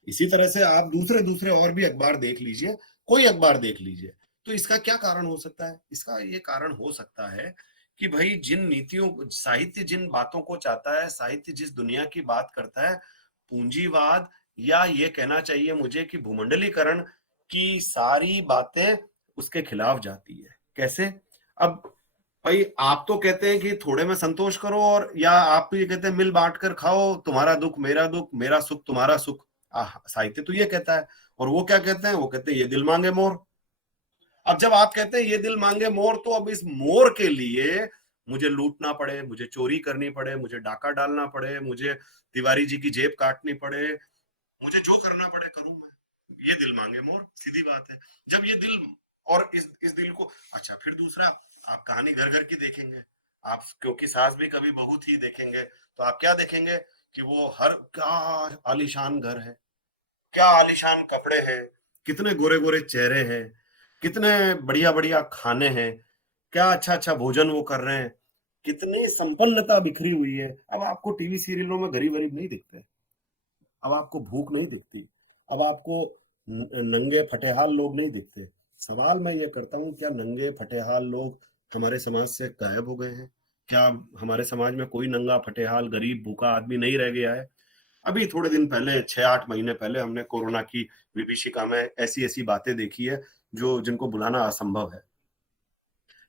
इसी तरह से आप दूसरे दूसरे और भी अखबार देख लीजिए, कोई अखबार देख लीजिए, तो इसका क्या कारण हो सकता है? इसका ये कारण हो सकता है कि भाई, जिन नीतियों, साहित्य जिन बातों को चाहता है, साहित्य जिस दुनिया की बात करता है, पूंजीवाद, या ये कहना चाहिए मुझे कि भूमंडलीकरण की सारी बातें उसके खिलाफ जाती है। कैसे? अब भाई, आप तो कहते हैं कि थोड़े में संतोष करो, और या आप तो ये कहते हैं मिल बांट कर खाओ, तुम्हारा दुख मेरा दुख, मेरा सुख तुम्हारा सुख। साहित्य तो ये कहता है। और वो क्या कहते हैं? वो कहते हैं ये दिल मांगे मोर। अब जब आप कहते हैं ये दिल मांगे मोर, तो अब इस मोर के लिए मुझे लूटना पड़े, मुझे चोरी करनी पड़े, मुझे डाका डालना पड़े, मुझे तिवारी जी की जेब काटनी पड़े, मुझे जो करना पड़े करूं मैं, ये दिल मांगे मोर। सीधी बात है। जब ये दिल, और इस दिल को, अच्छा, फिर दूसरा, आप कहानी घर घर की देखेंगे, आप क्योंकि सास भी कभी बहू थी देखेंगे, तो आप क्या देखेंगे कि वो हर, क्या आलीशान घर है, क्या आलीशान कपड़े हैं, कितने गोरे गोरे चेहरे हैं, कितने बढ़िया बढ़िया खाने हैं, क्या अच्छा अच्छा भोजन वो कर रहे हैं, कितनी संपन्नता बिखरी हुई है। अब आपको टीवी सीरियलों में गरीब गरीब नहीं दिखते, अब आपको भूख नहीं दिखती, अब आपको नंगे फटेहाल लोग नहीं दिखते। सवाल मैं ये करता हूं, क्या नंगे फटेहाल लोग हमारे समाज से गायब हो गए हैं? क्या हमारे समाज में कोई नंगा फटेहाल गरीब भूखा आदमी नहीं रह गया है? अभी थोड़े दिन पहले 6-8 महीने पहले हमने कोरोना की विभीषिका में ऐसी-ऐसी बातें देखी है जो जिनको बुलाना असंभव है।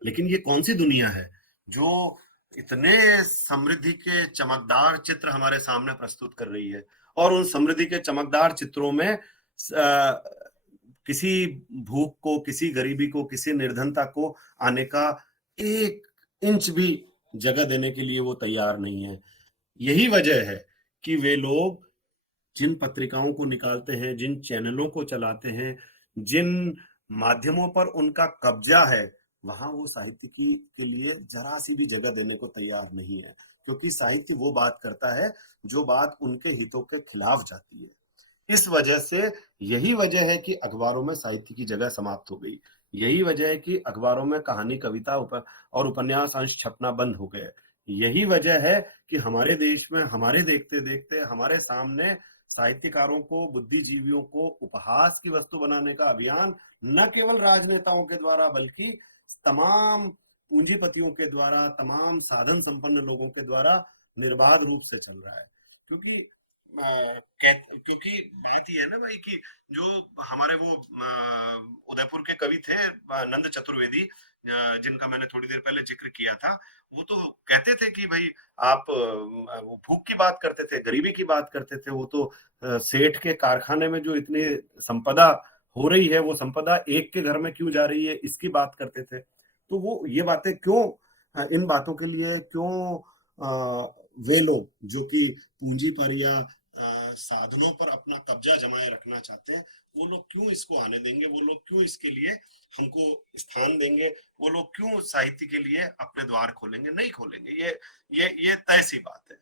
लेकिन ये कौन-सी दुनिया है जो इतने समृद्धि के चमकदार चित्र हमारे सामने प्रस्तुत कर रही है और उन समृद्धि के चमकदार चित्रों में किसी भूख को, किसी गरीबी को, किसी निर्धनता को आने का 1 इंच भी जगह देने के लिए वो तैयार नहीं है। यही वजह है कि वे लोग जिन पत्रिकाओं को निकालते हैं, जिन चैनलों को चलाते हैं, जिन माध्यमों पर उनका कब्जा है, वहां वो साहित्य की के लिए जरा सी भी जगह देने को तैयार नहीं है, क्योंकि साहित्य वो बात करता है जो बात उनके हितों के खिलाफ जाती है। इस वजह से यही वजह है कि अखबारों में साहित्य की जगह समाप्त हो गई। यही वजह है कि अखबारों में कहानी, कविता और उपन्यास अंश छपना बंद हो गए। यही वजह है कि हमारे देश में हमारे देखते-देखते हमारे सामने साहित्यकारों को, बुद्धिजीवियों को उपहास की वस्तु बनाने का अभियान न केवल राजनेताओं के द्वारा बल्कि तमाम पूंजीपतियों के द्वारा, तमाम साधन संपन्न लोगों के द्वारा निर्बाध रूप से चल रहा है। क्योंकि क्योंकि बात ये है ना भाई कि जो हमारे वो उदयपुर के कवि थे नंद चतुर्वेदी, जिनका मैंने थोड़ी देर पहले जिक्र किया था, वो तो कहते थे कि भाई आप वो भूख की बात करते थे, गरीबी की बात करते थे, वो तो सेठ के कारखाने में जो इतनी संपदा हो रही है, वो संपदा एक के घर में क्यों जा रही है, इसकी बात करते थे। तो वो ये बातें क्यों, इन बातों के लिए क्यों वे लोग जो कि पूंजी पर या साधनों पर अपना कब्जा जमाए रखना चाहते हैं, वो लोग क्यों इसको आने देंगे? वो लोग क्यों इसके लिए हमको स्थान देंगे? वो लोग क्यों साहित्य के लिए अपने द्वार खोलेंगे? नहीं खोलेंगे। ये तय सी बात है।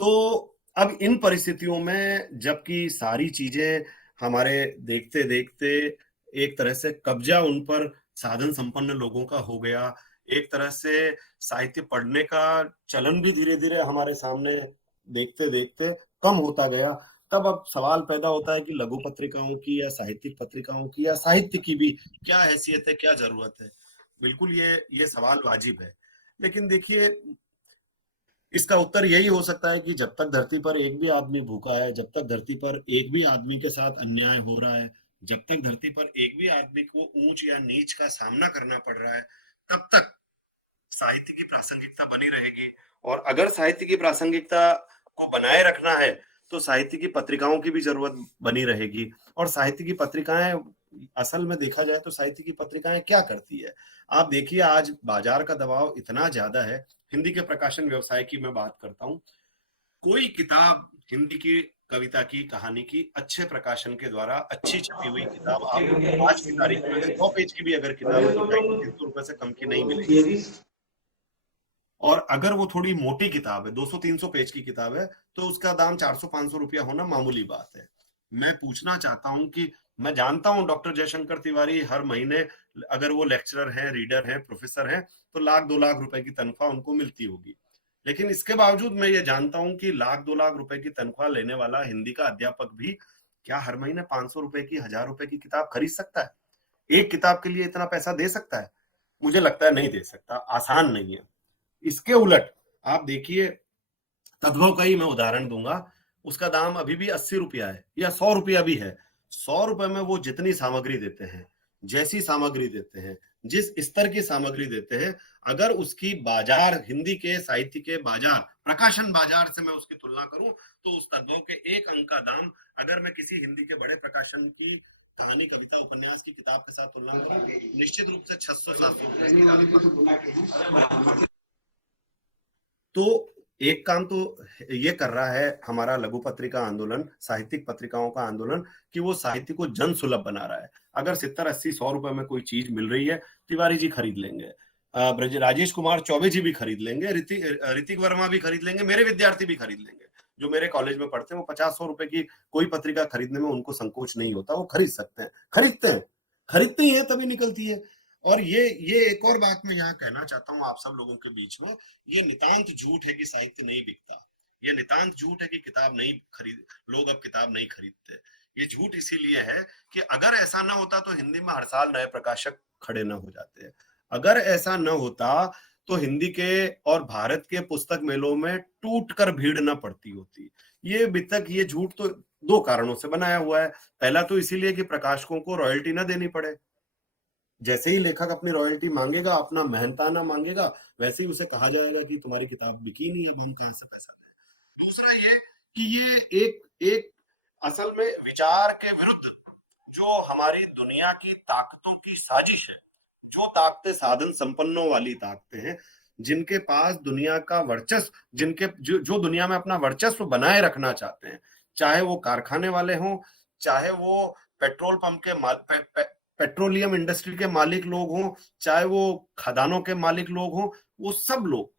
तो अब इन परिस्थितियों में जबकि सारी चीजें हमारे देखते देखते एक तरह से कब्जा उन पर साधन संपन्न लोगों का हो गया, एक तरह से साहित्य पढ़ने का चलन भी धीरे धीरे हमारे सामने देखते देखते कम होता गया, तब अब सवाल पैदा होता है कि लघु पत्रिकाओं की या साहित्यिक पत्रिकाओं की या साहित्य की भी क्या हैसियत है, क्या जरूरत है। बिल्कुल ये सवाल वाजिब है। लेकिन देखिए, इसका उत्तर यही हो सकता है कि जब तक धरती पर एक भी आदमी भूखा है, जब तक धरती पर एक भी आदमी के साथ अन्याय हो रहा है, जब तक धरती पर एक भी आदमी को ऊंच या नीच का सामना करना पड़ रहा है, तब तक साहित्य की प्रासंगिकता बनी रहेगी। और अगर साहित्य की प्रासंगिकता को बनाए रखना है तो साहित्य की पत्रिकाओं की भी जरूरत बनी रहेगी। और साहित्य की पत्रिकाएं, असल में देखा जाए तो साहित्य की पत्रिकाएं क्या करती है, आप देखिए आज बाजार का दबाव इतना ज्यादा है। हिंदी के प्रकाशन व्यवसाय की मैं बात करता हूँ, कोई किताब हिंदी की कविता की, कहानी की अच्छे प्रकाशन के द्वारा अच्छी छपी हुई किताब आपको आज की तारीख में 100 पेज की भी अगर किताब है तो 250-300 रुपए से कम की नहीं मिलेगी। और अगर वो थोड़ी मोटी किताब है, 200-300 पेज की किताब है, तो उसका दाम 400-500 रुपया होना मामूली बात है। मैं पूछना चाहता हूं कि मैं जानता हूं डॉक्टर जयशंकर तिवारी हर महीने, अगर वो लेक्चरर हैं, रीडर हैं, प्रोफेसर हैं, तो 1,00,000-2,00,000 रुपए की तनख्वाह उनको मिलती होगी। लेकिन इसके बावजूद मैं ये जानता हूं कि 1,00,000-2,00,000 रुपए की तनख्वाह लेने वाला हिंदी का अध्यापक भी क्या हर महीने 500 रुपए की, 1,000 रुपए की किताब खरीद सकता है? एक किताब के लिए इतना पैसा दे सकता है? मुझे लगता है नहीं दे सकता, आसान नहीं है। इसके उलट आप देखिए, तद्भव का ही मैं उदाहरण दूंगा, उसका दाम अभी भी 80 रुपया है या 100 रुपया भी है। 100 रुपए में वो जितनी सामग्री देते हैं, जैसी सामग्री देते हैं, जिस स्तर की सामग्री देते हैं, अगर उसकी बाजार, हिंदी के साहित्य के बाजार, प्रकाशन बाजार से मैं उसकी तुलना करूं, तो उस तद्भव के एक अंक का दाम अगर मैं किसी हिंदी के बड़े प्रकाशन की कहानी, कविता, उपन्यास की किताब के साथ तुलना करूं, निश्चित रूप से 600-700 रुपए। तो एक काम तो ये कर रहा है हमारा लघु पत्रिका आंदोलन, साहित्यिक पत्रिकाओं का आंदोलन, कि वो साहित्य को जन सुलभ बना रहा है। अगर 70-80-100 रुपए में कोई चीज मिल रही है, तिवारी जी खरीद लेंगे, राजेश कुमार चौबे जी भी खरीद लेंगे, ऋतिक वर्मा भी खरीद लेंगे, मेरे विद्यार्थी भी खरीद लेंगे जो मेरे कॉलेज में पढ़ते हैं। वो 50-100 रुपए की कोई पत्रिका खरीदने में उनको संकोच नहीं होता, वो खरीद सकते हैं, खरीदते ही है, तभी निकलती है। और ये एक और बात मैं यहाँ कहना चाहता हूँ आप सब लोगों के बीच में, ये नितांत झूठ है कि साहित्य नहीं बिकता, ये नितांत झूठ है कि किताब नहीं खरीद, लोग अब किताब नहीं खरीदते। ये झूठ इसीलिए है कि अगर ऐसा ना होता तो हिंदी में हर साल नए प्रकाशक खड़े ना हो जाते हैं। अगर ऐसा न होता तो हिंदी के और भारत के पुस्तक मेलों में टूट कर भीड़ न पड़ती होती। ये बितक, ये झूठ तो दो कारणों से बनाया हुआ है। पहला तो इसीलिए कि प्रकाशकों को रॉयल्टी ना देनी पड़े। जैसे ही लेखक अपनी रॉयल्टी मांगेगा, अपना मेहनताना मांगेगा, वैसे ही उसे कहा जाएगा कि तुम्हारी किताब बिकी नहीं है, हम कहां से पैसा दें। दूसरा ये कि ये एक एक असल में विचार के विरुद्ध जो हमारी दुनिया की ताकतों की साजिश है, जो ताकतें साधन संपन्नों वाली ताकतें हैं, जिनके पास दुनिया का वर्चस्व, जो दुनिया में अपना वर्चस्व बनाए रखना चाहते हैं, चाहे वो कारखाने वाले हों, चाहे वो पेट्रोल पंप के पेट्रोलियम इंडस्ट्री के मालिक लोग हों, चाहे वो खदानों के मालिक लोग हों, वो सब लोग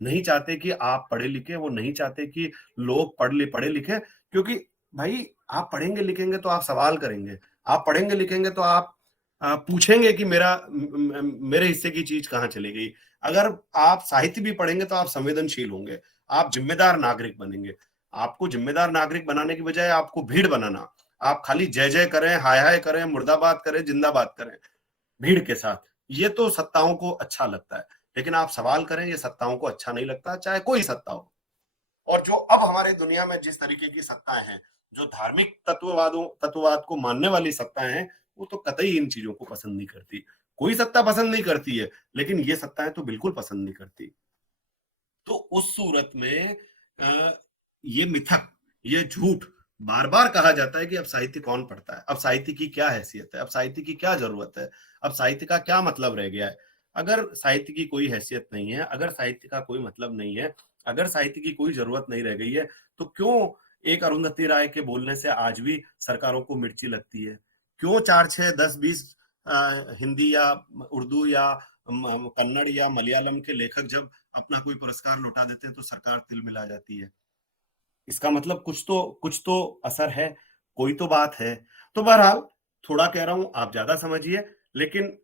नहीं चाहते कि आप पढ़े लिखे, वो नहीं चाहते कि लोग पढ़े लिखे, क्योंकि भाई आप पढ़ेंगे लिखेंगे तो आप सवाल करेंगे, आप पढ़ेंगे लिखेंगे तो आप पूछेंगे कि मेरे हिस्से की चीज कहाँ चली गई। अगर आप साहित्य भी पढ़ेंगे तो आप संवेदनशील होंगे, आप जिम्मेदार नागरिक बनेंगे। आपको जिम्मेदार नागरिक बनाने की बजाय आपको भीड़ बनाना, आप खाली जय जय करें, हाय हाय करें, मुर्दाबाद करें, जिंदाबाद करें भीड़ के साथ, ये तो सत्ताओं को अच्छा लगता है। लेकिन आप सवाल करें, ये सत्ताओं को अच्छा नहीं लगता, चाहे कोई सत्ता हो। और जो अब हमारे दुनिया में जिस तरीके की सत्ताएं हैं, जो धार्मिक तत्ववाद को मानने वाली सत्ताएं हैं, वो तो कतई इन चीजों को पसंद नहीं करती। कोई सत्ता पसंद नहीं करती है, लेकिन ये सत्ताएं तो बिल्कुल पसंद नहीं करती। तो उस सूरत में ये मिथक, ये झूठ बार बार कहा जाता है कि अब साहित्य कौन पढ़ता है, अब साहित्य की क्या हैसियत है, अब साहित्य की क्या जरूरत है, अब साहित्य का क्या मतलब रह गया है। अगर साहित्य की कोई हैसियत नहीं है, अगर साहित्य का कोई मतलब नहीं है, अगर साहित्य की कोई जरूरत नहीं रह गई है, तो क्यों एक अरुंधति राय के बोलने से आज भी सरकारों को मिर्ची लगती है? क्यों 4 6 10 20 हिंदी या उर्दू या कन्नड़ या मलयालम के लेखक जब अपना कोई पुरस्कार लौटा देते हैं तो सरकार तिल मिला जाती है? इसका मतलब कुछ तो असर है, कोई तो बात है। तो बहरहाल थोड़ा कह रहा हूं, आप ज्यादा समझिए। लेकिन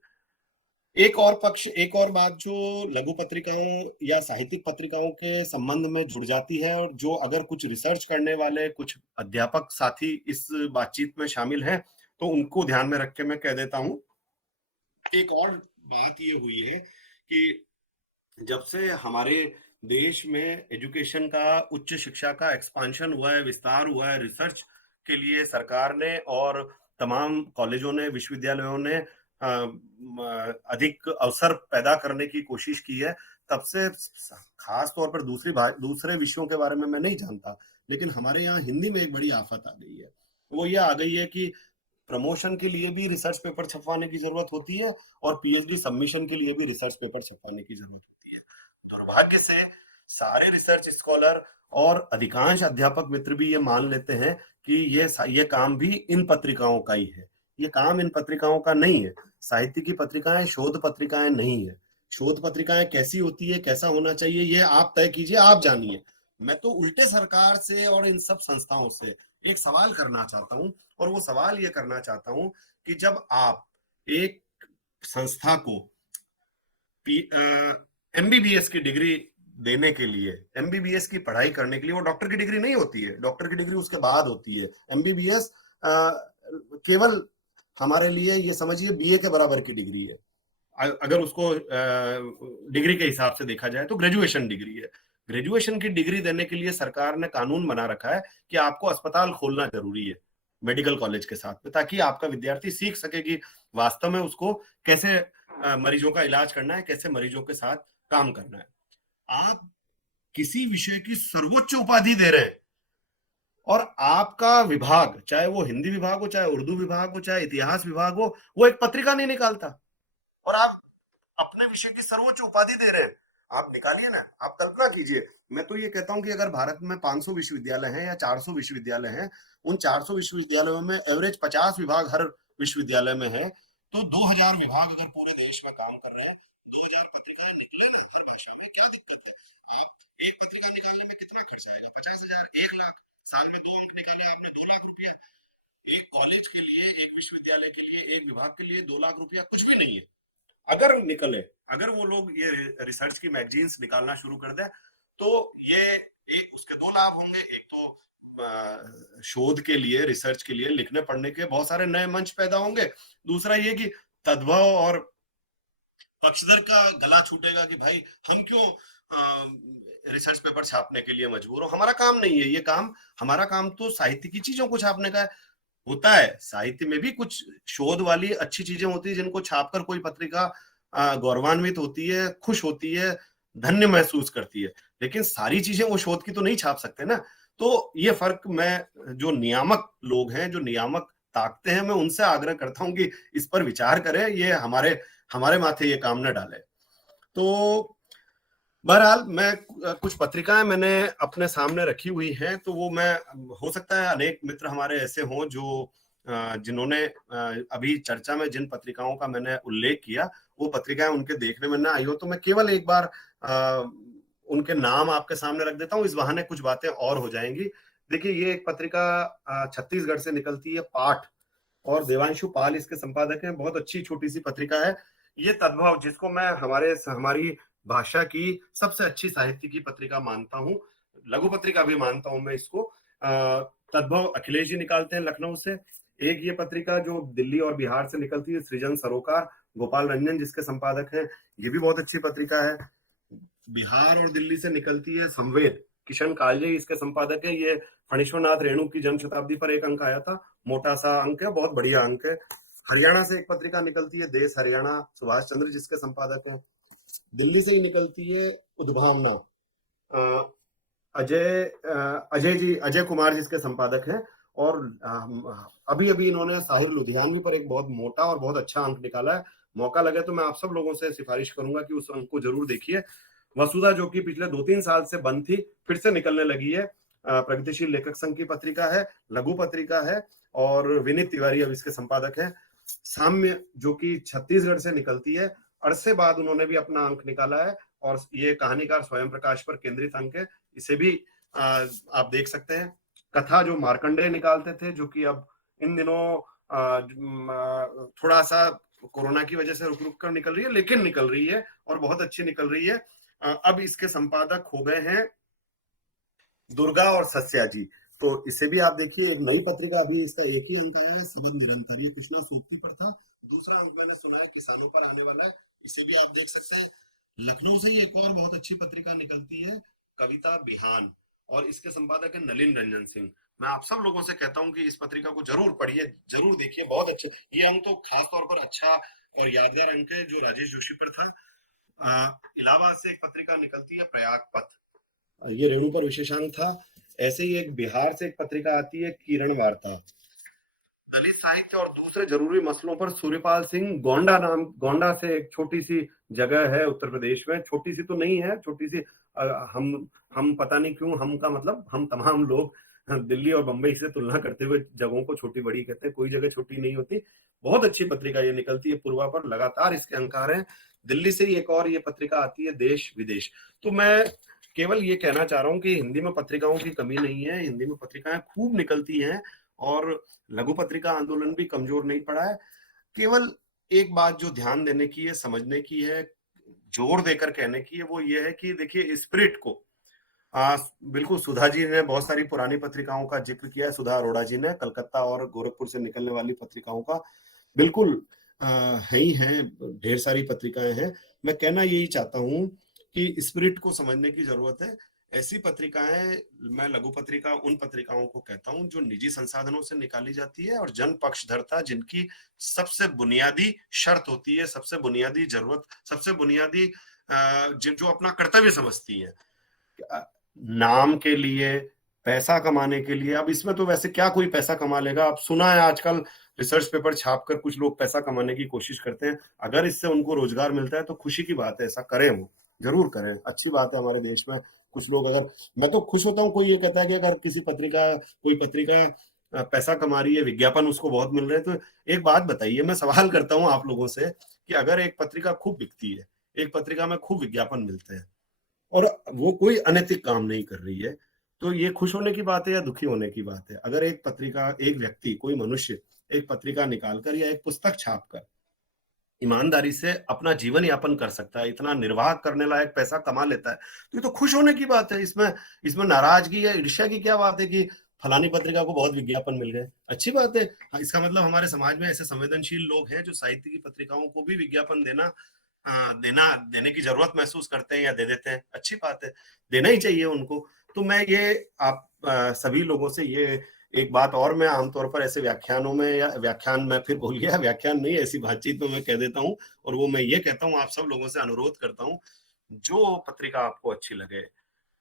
एक और पक्ष, एक और बात जो लघु पत्रिकाओं या साहित्यिक पत्रिकाओं के संबंध में जुड़ जाती है, और जो अगर कुछ रिसर्च करने वाले कुछ अध्यापक साथी इस बातचीत में शामिल हैं तो उनको ध्यान में रख के मैं कह देता हूं। एक और बात ये हुई है कि जब से हमारे देश में एजुकेशन का, उच्च शिक्षा का एक्सपांशन हुआ है, विस्तार हुआ है, रिसर्च के लिए सरकार ने और तमाम कॉलेजों ने, विश्वविद्यालयों ने अधिक अवसर पैदा करने की कोशिश की है, तब से खास तौर पर दूसरे विषयों के बारे में मैं नहीं जानता, लेकिन हमारे यहाँ हिंदी में एक बड़ी आफत आ गई है। वो ये आ गई है कि प्रमोशन के लिए भी रिसर्च पेपर छपवाने की जरूरत होती है और पीएचडी सबमिशन के लिए भी रिसर्च पेपर छपवाने की जरूरत होती है। दुर्भाग्य से सारे रिसर्च स्कॉलर और अधिकांश अध्यापक मित्र भी ये मान लेते हैं कि ये काम भी इन पत्रिकाओं का ही है। ये काम इन पत्रिकाओं का नहीं है। साहित्य की पत्रिकाएं शोध पत्रिकाएं नहीं है। शोध पत्रिकाएं कैसी होती है, कैसा होना चाहिए, ये आप तय कीजिए, आप जानिए। मैं तो उल्टे सरकार से और इन सब संस्थाओं से एक सवाल करना चाहता हूं, और वो सवाल ये करना चाहता हूं कि जब आप एक संस्था को एमबीबीएस की डिग्री देने के लिए, एमबीबीएस की पढ़ाई करने के लिए, वो डॉक्टर की डिग्री नहीं होती है, डॉक्टर की डिग्री उसके बाद होती है। एमबीबीएस केवल हमारे लिए ये समझिए बीए के बराबर की डिग्री है। अगर उसको डिग्री के हिसाब से देखा जाए तो ग्रेजुएशन डिग्री है। ग्रेजुएशन की डिग्री देने के लिए सरकार ने कानून बना रखा है कि आपको अस्पताल खोलना जरूरी है मेडिकल कॉलेज के साथ में, ताकि आपका विद्यार्थी सीख सके कि वास्तव में उसको कैसे मरीजों का इलाज करना है, कैसे मरीजों के साथ काम करना है। आप किसी विषय की सर्वोच्च उपाधि दे रहे हैं और आपका विभाग, चाहे वो हिंदी विभाग हो, चाहे उर्दू विभाग हो, चाहे इतिहास विभाग हो, वो एक पत्रिका नहीं निकालता, और आप अपने विषय की सर्वोच्च उपाधि दे रहे हैं। आप निकालिए ना, आप कल्पना कीजिए। मैं तो ये कहता हूं कि अगर भारत में 500 विश्वविद्यालय हैं या 400 विश्वविद्यालय हैं, उन 400 विश्वविद्यालयों में एवरेज 50 विभाग हर विश्वविद्यालय में है, तो 2000 विभाग अगर पूरे देश में काम कर रहे हैं, 2000 पत्रिकाएं निकले ना हर भाषा में, क्या दिक्कत है? आप एक पत्रिका निकालने में कितना खर्च आएगा? 50,000, 1,00,000। साल में 2 अंक निकाले आपने, 2 लाख रुपया। एक कॉलेज के लिए, एक विश्वविद्यालय के लिए, एक विभाग के लिए 2 लाख रुपया कुछ भी नहीं है। अगर निकले, अगर वो लोग ये रिसर्च की मैगजीन्स निकालना शुरू कर दें, तो ये एक उसके 2 लाभ होंगे। एक तो शोध के लिए, रिसर्च के लिए लिखने पढ़ने के बहुत सारे नए मंच पैदा होंगे। दूसरा ये कि तद्भव और पक्षधर का गला छूटेगा कि भाई हम क्यों रिसर्च पेपर छापने के लिए मजबूर हो, हमारा काम नहीं है ये काम। हमारा काम तो साहित्य की चीजों को छापने का है। होता है साहित्य में भी कुछ शोध वाली अच्छी चीजें होती है जिनको छापकर कोई पत्रिका गौरवान्वित होती है, खुश होती है, धन्य महसूस करती है, लेकिन सारी चीजें वो शोध की तो नहीं छाप सकते ना। तो ये फर्क मैं जो नियामक लोग हैं, जो नियामक ताकते हैं, मैं उनसे आग्रह करता हूं कि इस पर विचार करें, ये हमारे हमारे माथे ये काम न डाले। तो बहरहाल मैं कुछ पत्रिकाएं मैंने अपने सामने रखी हुई हैं, तो वो मैं, हो सकता है अनेक मित्र हमारे ऐसे हों जो जिन्होंने अभी चर्चा में जिन पत्रिकाओं का मैंने उल्लेख किया वो पत्रिकाएं उनके देखने में ना आई हो, तो मैं केवल एक बार उनके नाम आपके सामने रख देता हूं, इस बहाने कुछ बातें और हो जाएंगी। देखिए, ये एक पत्रिका छत्तीसगढ़ से निकलती है, पाठ, और देवांशु पाल इसके संपादक हैं। बहुत अच्छी छोटी सी पत्रिका है ये, तद्भव, जिसको मैं हमारी भाषा की सबसे अच्छी साहित्य की पत्रिका मानता हूँ, लघु पत्रिका भी मानता हूं मैं इसको। तद्भव अखिलेश जी निकालते हैं लखनऊ से। एक ये पत्रिका जो दिल्ली और बिहार से निकलती है, सृजन सरोकार, गोपाल रंजन जिसके संपादक हैं, ये भी बहुत अच्छी पत्रिका है। बिहार और दिल्ली से निकलती है संवेद, किशन कालजे इसके संपादक है। ये फणीश्वरनाथ रेणु की जन्म शताब्दी पर एक अंक आया था, मोटा सा अंक है, बहुत बढ़िया अंक है। हरियाणा से एक पत्रिका निकलती है, देश हरियाणा, सुभाष चंद्र जिसके संपादक हैं। दिल्ली से ही निकलती है उद्भावना, अजय कुमार जिसके संपादक हैं। और अभी अभी इन्होंने साहिर लुधियानवी पर एक बहुत मोटा और बहुत अच्छा अंक निकाला है। मौका लगे तो मैं आप सब लोगों से सिफारिश करूंगा कि उस अंक को जरूर देखिए। वसुधा, जो कि पिछले 2-3 साल से बंद थी, फिर से निकलने लगी है। प्रगतिशील लेखक संघ की पत्रिका है, लघु पत्रिका है, और विनीत तिवारी अब इसके संपादक है। साम्य, जो कि छत्तीसगढ़ से निकलती है, अरसे बाद उन्होंने भी अपना अंक निकाला है, और ये कहानीकार स्वयं प्रकाश पर केंद्रित अंक है, इसे भी आप देख सकते हैं। कथा, जो मार्कंडेय निकालते थे, जो कि अब इन दिनों थोड़ा सा कोरोना की वजह से रुक रुक कर निकल रही है, लेकिन निकल रही है और बहुत अच्छी निकल रही है। अब इसके संपादक हो गए हैं दुर्गा और सस्या जी, तो इसे भी आप देखिए। एक नई पत्रिका, अभी इसका एक ही अंक आया है, सबद निरंतर, ये कृष्णा सोपती पर था। दूसरा अंक मैंने सुना है किसानों पर आने वाला है, इसे भी आप देख सकते हैं। लखनऊ से ही एक और बहुत अच्छी पत्रिका निकलती है, कविता बिहान, और इसके संपादक है नलिन रंजन सिंह। मैं आप सब लोगों से कहता हूं कि इस पत्रिका को जरूर पढ़िए, जरूर देखिए, बहुत अच्छे। ये अंक तो खास तौर पर अच्छा और यादगार अंक है जो राजेश जोशी पर था। इलाहाबाद से एक पत्रिका निकलती है, प्रयाग पथ, ये रेणु पर विशेषांक था। ऐसे ही एक बिहार से एक पत्रिका आती है, किरण वार्ता, दलित साहित्य और दूसरे जरूरी मसलों पर सूर्यपाल सिंह, गोंडा से एक छोटी सी जगह है उत्तर प्रदेश में, छोटी सी तो नहीं है, छोटी सी, हम पता नहीं क्यों, हम का मतलब हम तमाम लोग दिल्ली और बंबई से तुलना करते हुए जगहों को छोटी बड़ी कहते हैं, कोई जगह छोटी नहीं होती। बहुत अच्छी पत्रिका ये निकलती है पूर्वा पर, लगातार इसके अंक आ रहे हैं। दिल्ली से ही एक और ये पत्रिका आती है, देश विदेश। तो मैं केवल ये कहना चाह रहा हूँ कि हिंदी में पत्रिकाओं की कमी नहीं है, हिंदी में पत्रिकाएं खूब निकलती हैं, और लघु पत्रिका आंदोलन भी कमजोर नहीं पड़ा है। केवल एक बात जो ध्यान देने की है, समझने की है, जोर देकर कहने की है, वो ये है कि देखिए, स्पिरिट को बिल्कुल, सुधा जी ने बहुत सारी पुरानी पत्रिकाओं का जिक्र किया है, सुधा अरोड़ा जी ने, कलकत्ता और गोरखपुर से निकलने वाली पत्रिकाओं का बिल्कुल है ही है, ढेर सारी पत्रिकाएं हैं। मैं कहना यही चाहता हूं कि स्पिरिट को समझने की जरूरत है। ऐसी पत्रिकाएं, मैं लघु पत्रिका उन पत्रिकाओं को कहता हूं जो निजी संसाधनों से निकाली जाती है, और जन पक्षधरता जिनकी सबसे बुनियादी शर्त होती है, सबसे बुनियादी जरूरत, सबसे बुनियादी जो अपना कर्तव्य समझती है, नाम के लिए, पैसा कमाने के लिए। अब इसमें तो वैसे क्या कोई पैसा कमा लेगा? अब सुना है आजकल रिसर्च पेपर छापकर कुछ लोग पैसा कमाने की कोशिश करते हैं। अगर इससे उनको रोजगार मिलता है तो खुशी की बात है, ऐसा करें, वो जरूर करें, अच्छी बात है। हमारे देश में कुछ लोग, अगर, मैं तो खुश होता हूँ कोई ये कहता है कि अगर कोई पत्रिका पैसा कमा रही है, विज्ञापन उसको बहुत मिल रहे हैं, तो एक बात बताइए, मैं सवाल करता हूँ आप लोगों से कि अगर एक पत्रिका खूब बिकती है, एक पत्रिका में खूब विज्ञापन मिलते हैं, और वो कोई अनैतिक काम नहीं कर रही है, तो ये खुश होने की बात है या दुखी होने की बात है? अगर एक पत्रिका, एक व्यक्ति, कोई मनुष्य एक पत्रिका निकालकर या एक पुस्तक छापकर ईमानदारी से अपना जीवन यापन कर सकता है, इतना निर्वाह करने लायक पैसा कमा लेता है, तो ये तो खुश होने की बात है। इसमें नाराजगी या ईर्ष्या की क्या बात है कि फलानी पत्रिका को बहुत विज्ञापन मिल गए? अच्छी बात है। इसका मतलब हमारे समाज में ऐसे संवेदनशील लोग हैं जो साहित्य की पत्रिकाओं को भी विज्ञापन देना देने की जरूरत महसूस करते हैं या दे देते हैं, अच्छी बात है, देना ही चाहिए उनको। तो मैं ये आप सभी लोगों से ये एक बात और मैं आमतौर पर ऐसे व्याख्यानों में या व्याख्यान मैं फिर भूल गया, व्याख्यान नहीं, ऐसी बातचीत में मैं कह देता हूँ, और वो मैं ये कहता हूँ, आप सब लोगों से अनुरोध करता हूँ, जो पत्रिका आपको अच्छी लगे,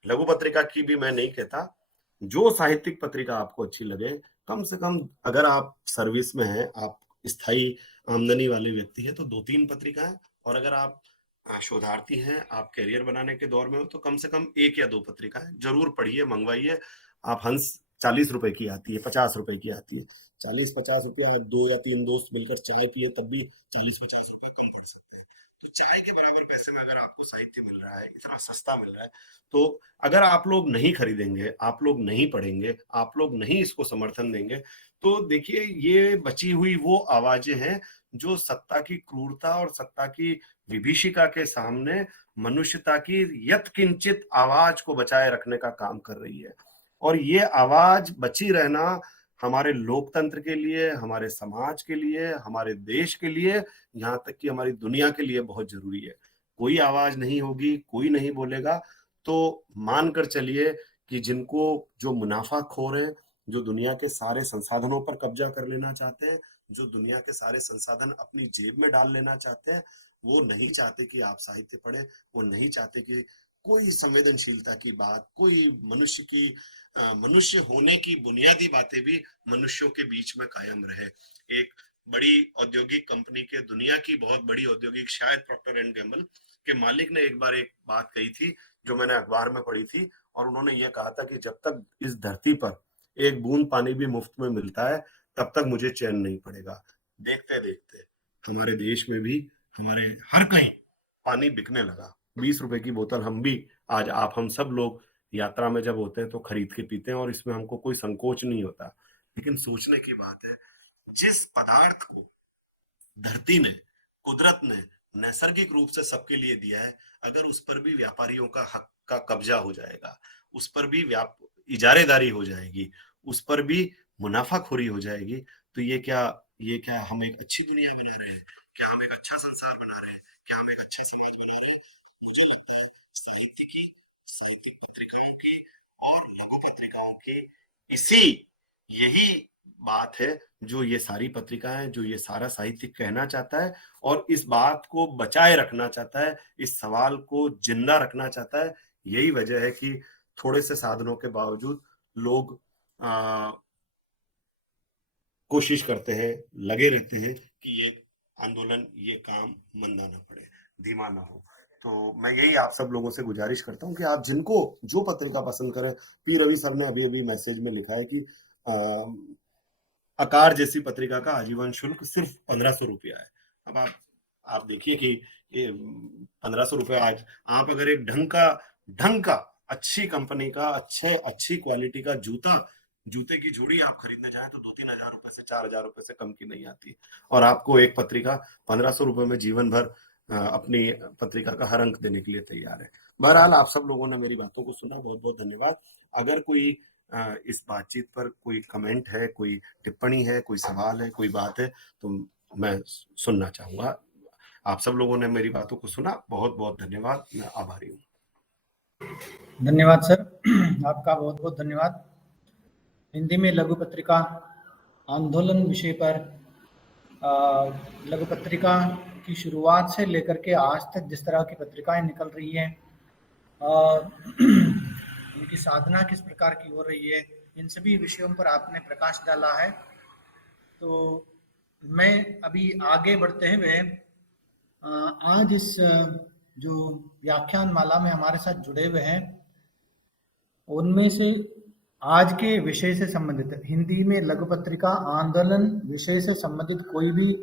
लघु पत्रिका की भी मैं नहीं कहता, जो साहित्यिक पत्रिका आपको अच्छी लगे, कम से कम अगर आप सर्विस में हैं, आप स्थायी आमदनी वाले व्यक्ति हैं, तो 2-3 पत्रिकाएं, और अगर आप शोधार्थी हैं, आप करियर बनाने के दौर में हो, तो कम से कम 1 या 2 पत्रिकाएं जरूर पढ़िए, मंगवाइए। आप हंस 40 रुपए की आती है, 50 रुपए की आती है, 40-50 रुपया 2 या 3 दोस्त मिलकर चाय पिए तब भी 40-50 रुपए कम पड़ सकते हैं। तो चाय के बराबर पैसे में अगर आपको साहित्य मिल रहा है, इतना सस्ता मिल रहा है, तो अगर आप लोग नहीं खरीदेंगे, आप लोग नहीं पढ़ेंगे, आप लोग नहीं इसको समर्थन देंगे, तो देखिए ये बची हुई वो आवाजें हैं जो सत्ता की क्रूरता और सत्ता की विभीषिका के सामने मनुष्यता की यत्किंचित आवाज को बचाए रखने का काम कर रही है। और ये आवाज बची रहना हमारे लोकतंत्र के लिए, हमारे समाज के लिए, हमारे देश के लिए, यहाँ तक कि हमारी दुनिया के लिए बहुत जरूरी है। कोई आवाज नहीं होगी, कोई नहीं बोलेगा, तो मानकर चलिए कि जिनको जो मुनाफाखोर हैं, जो दुनिया के सारे संसाधनों पर कब्जा कर लेना चाहते हैं, जो दुनिया के सारे संसाधन अपनी जेब में डाल लेना चाहते हैं, वो नहीं चाहते कि आप साहित्य पढ़ें, वो नहीं चाहते कि कोई संवेदनशीलता की बात, कोई मनुष्य की मनुष्य होने की बुनियादी बातें भी मनुष्यों के बीच में कायम रहे। एक बड़ी औद्योगिक कंपनी के, दुनिया की बहुत बड़ी औद्योगिक, शायद प्रॉक्टर एंड गैम्बल के मालिक ने एक बार एक बात कही थी जो मैंने अखबार में पढ़ी थी, और उन्होंने ये कहा था कि जब तक इस धरती पर एक बूंद पानी भी मुफ्त में मिलता है, तब तक मुझे चैन नहीं पड़ेगा। देखते देखते हमारे देश में भी, हमारे हर कहीं पानी बिकने लगा। 20 रुपए की बोतल हम भी, आज आप हम सब लोग यात्रा में जब होते हैं तो खरीद के पीते हैं, और इसमें हमको कोई संकोच नहीं होता। लेकिन सोचने की बात है, जिस पदार्थ को धरती ने, कुदरत ने नैसर्गिक रूप से सबके लिए दिया है, अगर उस पर भी व्यापारियों का हक का कब्जा हो जाएगा, उस पर भी इजारेदारी हो जाएगी, उस पर भी मुनाफाखोरी हो जाएगी, तो ये क्या हम एक अच्छी दुनिया बना रहे हैं? क्या हम एक अच्छा संसार बना रहे हैं? क्या हम एक अच्छे समाज बना रहे हैं? मुझे लगता है साहित्यिक पत्रिकाओं की और लघु पत्रिकाओं की इसी यही बात है जो ये सारी पत्रिकाएं, जो ये सारा साहित्य कहना चाहता है, और इस बात को बचाए रखना चाहता है, इस सवाल को जिंदा रखना चाहता है। यही वजह है कि थोड़े से साधनों के बावजूद लोग कोशिश करते हैं, लगे रहते हैं कि ये आंदोलन, ये काम मंदा ना पड़े, धीमा ना हो। तो मैं यही आप सब लोगों से गुजारिश करता हूँ कि आप जिनको जो पत्रिका पसंद करें, पी रवि सर ने अभी अभी मैसेज में लिखा है कि आकार जैसी पत्रिका का आजीवन शुल्क सिर्फ 1500 रुपया है। अब आप देखिए कि ये 1500 रुपया, आज आप अगर एक ढंग का अच्छी कंपनी का अच्छी क्वालिटी का जूते की जोड़ी आप खरीदने जाएं तो 2-3 हजार रुपए से 4 हजार रुपए से कम की नहीं आती, और आपको एक पत्रिका 1500 रुपए में जीवन भर अपनी पत्रिका का हर अंक देने के लिए तैयार है। बहरहाल आप सब लोगों ने मेरी बातों को सुना, बहुत बहुत धन्यवाद। अगर कोई इस बातचीत पर कोई कमेंट है, कोई टिप्पणी है, कोई सवाल है, कोई बात है, तो मैं सुनना चाहूंगा। आप सब लोगों ने मेरी बातों को सुना, बहुत बहुत धन्यवाद, मैं आभारी हूँ। धन्यवाद सर, आपका बहुत बहुत धन्यवाद। हिंदी में लघु पत्रिका आंदोलन विषय पर लघु पत्रिका की शुरुआत से लेकर के आज तक जिस तरह की पत्रिकाएं निकल रही हैं, उनकी साधना किस प्रकार की हो रही है, इन सभी विषयों पर आपने प्रकाश डाला है। तो मैं अभी आगे बढ़ते हुए आज इस जो व्याख्यान माला में हमारे साथ जुड़े हुए हैं, उनमें से आज के विषय से संबंधित हिंदी में लघु पत्रिका आंदोलन विषय से संबंधित कोई भी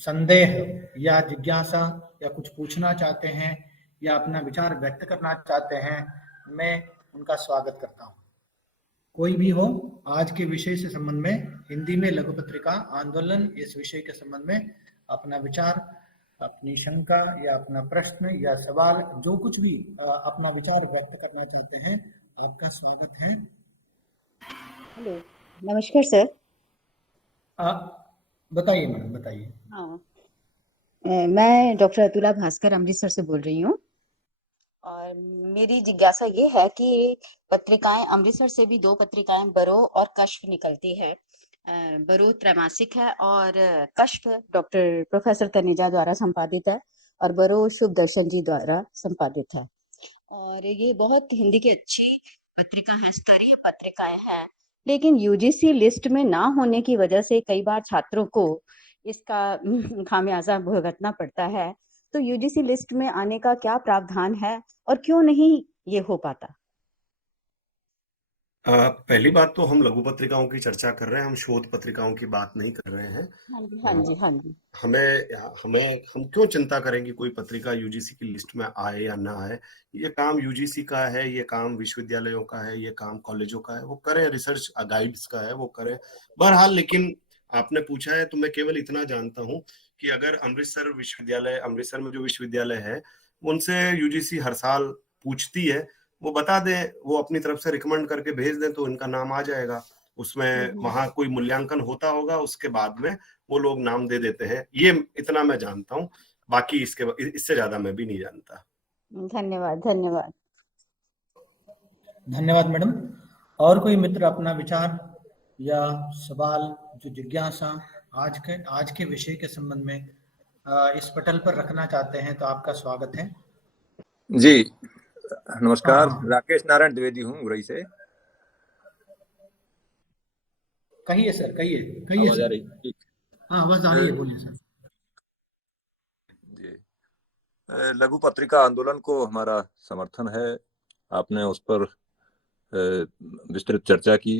संदेह या जिज्ञासा या कुछ पूछना चाहते हैं या अपना विचार व्यक्त करना चाहते हैं, मैं उनका स्वागत करता हूं। कोई भी हो, आज के विषय से संबंध में, हिंदी में लघु पत्रिका आंदोलन, इस विषय के संबंध में अपना विचार, अपनी शंका या अपना प्रश्न या सवाल, जो कुछ भी अपना विचार व्यक्त करना चाहते हैं, आपका स्वागत है। हेलो, नमस्कार सर। बताइए मैडम, बताइए। हाँ, मैं डॉक्टर अतुला भास्कर अमृतसर से बोल रही हूँ और मेरी जिज्ञासा ये है कि पत्रिकाएं अमृतसर से भी 2 पत्रिकाएं बरो और कश्फ निकलती है। बरो त्रैमासिक है और कश्फ डॉक्टर प्रोफेसर तनेजा द्वारा संपादित है और बरो शुभ दर्शन जी द्वारा संपादित है और ये बहुत हिंदी की अच्छी पत्रिका है, स्तरीय पत्रिकाएं हैं। लेकिन यूजीसी लिस्ट में ना होने की वजह से कई बार छात्रों को इसका खामियाजा भुगतना पड़ता है। तो यूजीसी लिस्ट में आने का क्या प्रावधान है और क्यों नहीं ये हो पाता? पहली बात तो हम लघु पत्रिकाओं की चर्चा कर रहे हैं, हम शोध पत्रिकाओं की बात नहीं कर रहे हैं। हाँ जी, हाँ जी, हाँ जी। हम क्यों चिंता करें कि कोई पत्रिका यूजीसी की लिस्ट में आए या ना आए। ये काम यूजीसी का है, ये काम विश्वविद्यालयों का है, ये काम कॉलेजों का है, वो करें, रिसर्च गाइड्स का है, वो करें बहरहाल। लेकिन आपने पूछा है तो मैं केवल इतना जानता हूं कि अगर अमृतसर में जो विश्वविद्यालय है उनसे यूजीसी हर साल पूछती है, वो बता दें, वो अपनी तरफ से रिकमेंड करके भेज दें तो इनका नाम आ जाएगा उसमें। वहां कोई मूल्यांकन होता होगा, उसके बाद में वो लोग नाम दे देते हैं, ये इतना मैं जानता हूँ। बाकी इससे ज्यादा मैं भी नहीं जानता। धन्यवाद, धन्यवाद। धन्यवाद मैडम। और कोई मित्र अपना विचार या सवाल, जो जिज्ञासा आज के विषय के संबंध में इस पटल पर रखना चाहते हैं तो आपका स्वागत है। जी नमस्कार। हाँ। राकेश नारायण द्विवेदी हूँ उरई से। कहिए सर, कहिए आवाज आ सर। रही? ठीक। हाँ, आवाज आ रही है, बोलिए सर। जी, लघु पत्रिका आंदोलन को हमारा समर्थन है। आपने उस पर विस्तृत चर्चा की।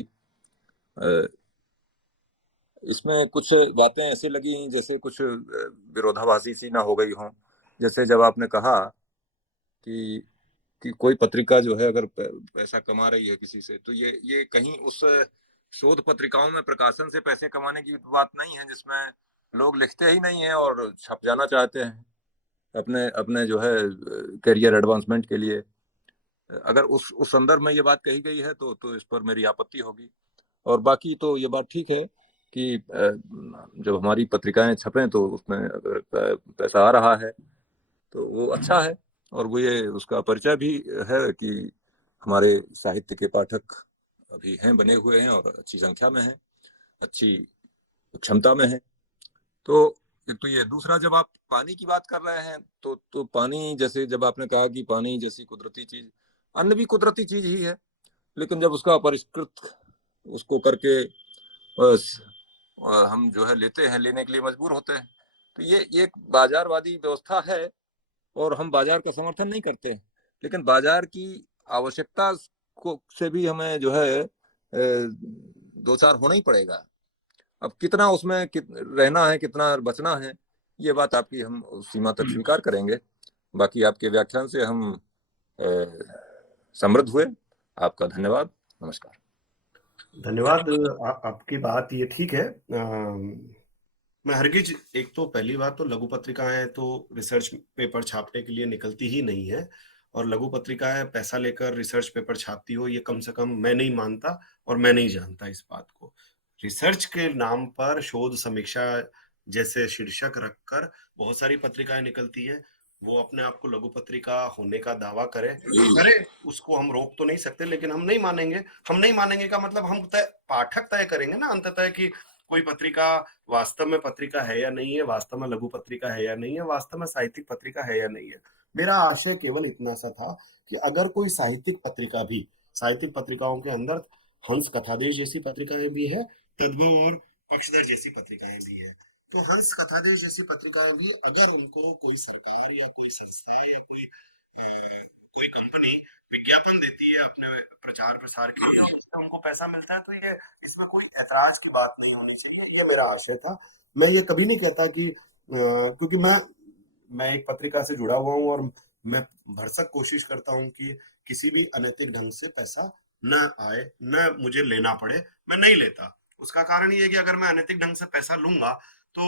इसमें कुछ बातें ऐसी लगी जैसे कुछ विरोधाभासी सी ना हो गई हों। जैसे जब आपने कहा कि कोई पत्रिका जो है अगर पैसा कमा रही है किसी से, तो ये कहीं उस शोध पत्रिकाओं में प्रकाशन से पैसे कमाने की बात नहीं है जिसमें लोग लिखते ही नहीं है और छप जाना चाहते हैं अपने अपने जो है करियर एडवांसमेंट के लिए। अगर उस संदर्भ में ये बात कही गई है तो इस पर मेरी आपत्ति होगी। और बाकी तो ये बात ठीक है कि जब हमारी पत्रिकाएं छपें तो उसमें अगर पैसा आ रहा है तो वो अच्छा है। और वो ये उसका परिचय भी है कि हमारे साहित्य के पाठक अभी हैं, बने हुए हैं और अच्छी संख्या में हैं, अच्छी क्षमता में हैं। तो ये दूसरा, जब आप पानी की बात कर रहे हैं तो पानी, जैसे जब आपने कहा कि पानी जैसी कुदरती चीज, अन्न भी कुदरती चीज ही है, लेकिन जब उसका अपरिष्कृत उसको करके हम जो है लेने के लिए मजबूर होते हैं, तो ये एक बाजारवादी व्यवस्था है और हम बाजार का समर्थन नहीं करते। लेकिन बाजार की आवश्यकता से भी हमें जो है दो चार होना ही पड़ेगा। अब कितना उसमें रहना है, कितना बचना है, ये बात आपकी हम उस सीमा तक स्वीकार करेंगे। बाकी आपके व्याख्यान से हम समृद्ध हुए। आपका धन्यवाद। नमस्कार। धन्यवाद। आपकी बात ये ठीक है। मैं हरगिज, एक तो पहली बात तो लघु पत्रिकाएं तो रिसर्च पेपर छापने के लिए निकलती ही नहीं है, और लघु पत्रिकाएं पैसा लेकर रिसर्च पेपर छापती हो, ये कम से कम मैं नहीं मानता और मैं नहीं जानता इस बात को। रिसर्च के नाम पर शोध समीक्षा जैसे शीर्षक रखकर बहुत सारी पत्रिकाएं निकलती है। वो अपने आप को लघु पत्रिका होने का दावा करे, उसको हम रोक तो नहीं सकते, लेकिन हम नहीं मानेंगे। हम नहीं मानेंगे का मतलब हम पाठक तय करेंगे ना अंततः कि कोई पत्रिका वास्तव में पत्रिका है या नहीं है, वास्तव में लघु पत्रिका है या नहीं है, वास्तव में साहित्यिक पत्रिका है या नहीं है। मेरा आशय केवल इतना सा था कि अगर कोई साहित्यिक पत्रिका भी, साहित्यिक पत्रिकाओं के अंदर हंस कथादेश जैसी पत्रिकाएं भी है, तद्भव और पक्षधर जैसी पत्रिकाएं भी है, तो हंस कथादेश जैसी पत्रिकाएं भी अगर उनको कोई सरकार या कोई संस्था या कोई कंपनी विज्ञापन देती है अपने प्रचार प्रसार के लिए और उससे उनको पैसा मिलता है, तो ये इसमें कोई ऐतराज की बात नहीं होनी चाहिए। ये मेरा आशय था। मैं ये कभी नहीं कहता कि क्योंकि मैं एक पत्रिका से जुड़ा हुआ हूँ और मैं भरसक कोशिश करता हूँ कि किसी भी अनैतिक ढंग से पैसा न आए, न मुझे लेना पड़े। मैं नहीं लेता। उसका कारण ये है कि अगर मैं अनैतिक ढंग से पैसा लूंगा तो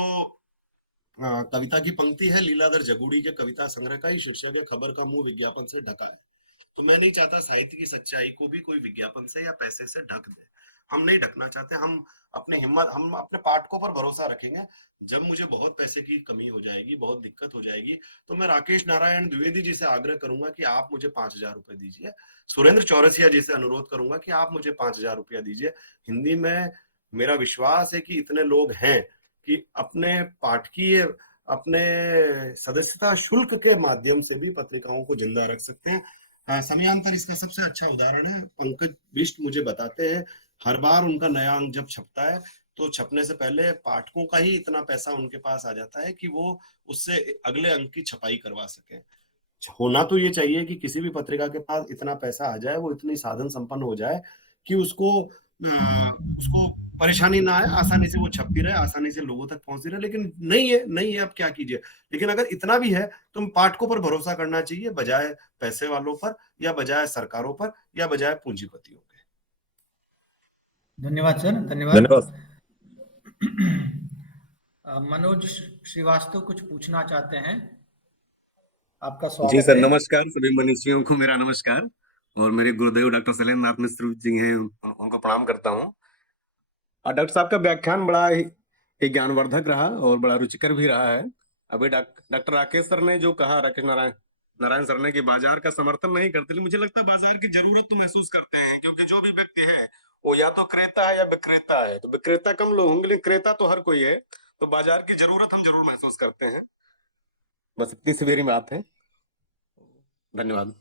कविता की पंक्ति है लीलाधर जगूड़ी के कविता संग्रह का ही शीर्षक है, खबर का मुंह विज्ञापन से ढका है। तो मैं नहीं चाहता साहित्य की सच्चाई को भी कोई विज्ञापन से या पैसे से ढक दे। हम नहीं ढकना चाहते। हम अपने पाठकों पर भरोसा रखेंगे। जब मुझे बहुत पैसे की कमी हो जाएगी, बहुत दिक्कत हो जाएगी, तो मैं राकेश नारायण द्विवेदी जी से आग्रह करूंगा कि आप मुझे 5,000 रुपए दीजिए। सुरेंद्र चौरसिया जी से अनुरोध करूंगा कि आप मुझे 5,000 रुपया दीजिए। हिंदी में मेरा विश्वास है कि इतने लोग हैं कि अपने पाठकीय, अपने सदस्यता शुल्क के माध्यम से भी पत्रिकाओं को जिंदा रख सकते हैं। समयांतर इसका सबसे अच्छा उदाहरण है। पंकज बिष्ट मुझे बताते हैं, हर बार उनका नया अंक जब छपता है तो छपने से पहले पाठकों का ही इतना पैसा उनके पास आ जाता है कि वो उससे अगले अंक की छपाई करवा सके। होना तो ये चाहिए कि किसी भी पत्रिका के पास इतना पैसा आ जाए, वो इतनी साधन संपन्न हो जाए कि उसको परेशानी ना आए, आसानी से वो छपती रहे, आसानी से लोगों तक पहुंचती रहे। लेकिन नहीं है, अब क्या कीजिए। लेकिन अगर इतना भी है तो पाठकों पर भरोसा करना चाहिए, बजाय पैसे वालों पर, या बजाय सरकारों पर, या बजाय पूंजीपतियों के। धन्यवाद सर, धन्यवाद। धन्यवाद। मनोज श्रीवास्तव कुछ पूछना चाहते हैं, आपका जी स्वागत सर, है। नमस्कार। सभी मनीषियों को मेरा नमस्कार, और मेरे गुरुदेव डॉक्टर शैलेंद्र नाथ मिश्र जी हैं, उनको प्रणाम करता हूँ। डॉक्टर साहब का व्याख्यान बड़ा ही ज्ञानवर्धक रहा और बड़ा रुचिकर भी रहा है। अभी डॉक्टर राकेश सर ने जो कहा, राकेश नारायण सर ने, कि बाजार का समर्थन नहीं करते, लेकिन मुझे लगता है बाजार की जरूरत तो महसूस करते हैं, क्योंकि जो भी व्यक्ति है वो या तो क्रेता है या विक्रेता है। तो विक्रेता कम लोग होंगे, लेकिन क्रेता तो हर कोई है। तो बाजार की जरूरत हम जरूर महसूस करते हैं। बस इतनी सी मेरी बात है। धन्यवाद।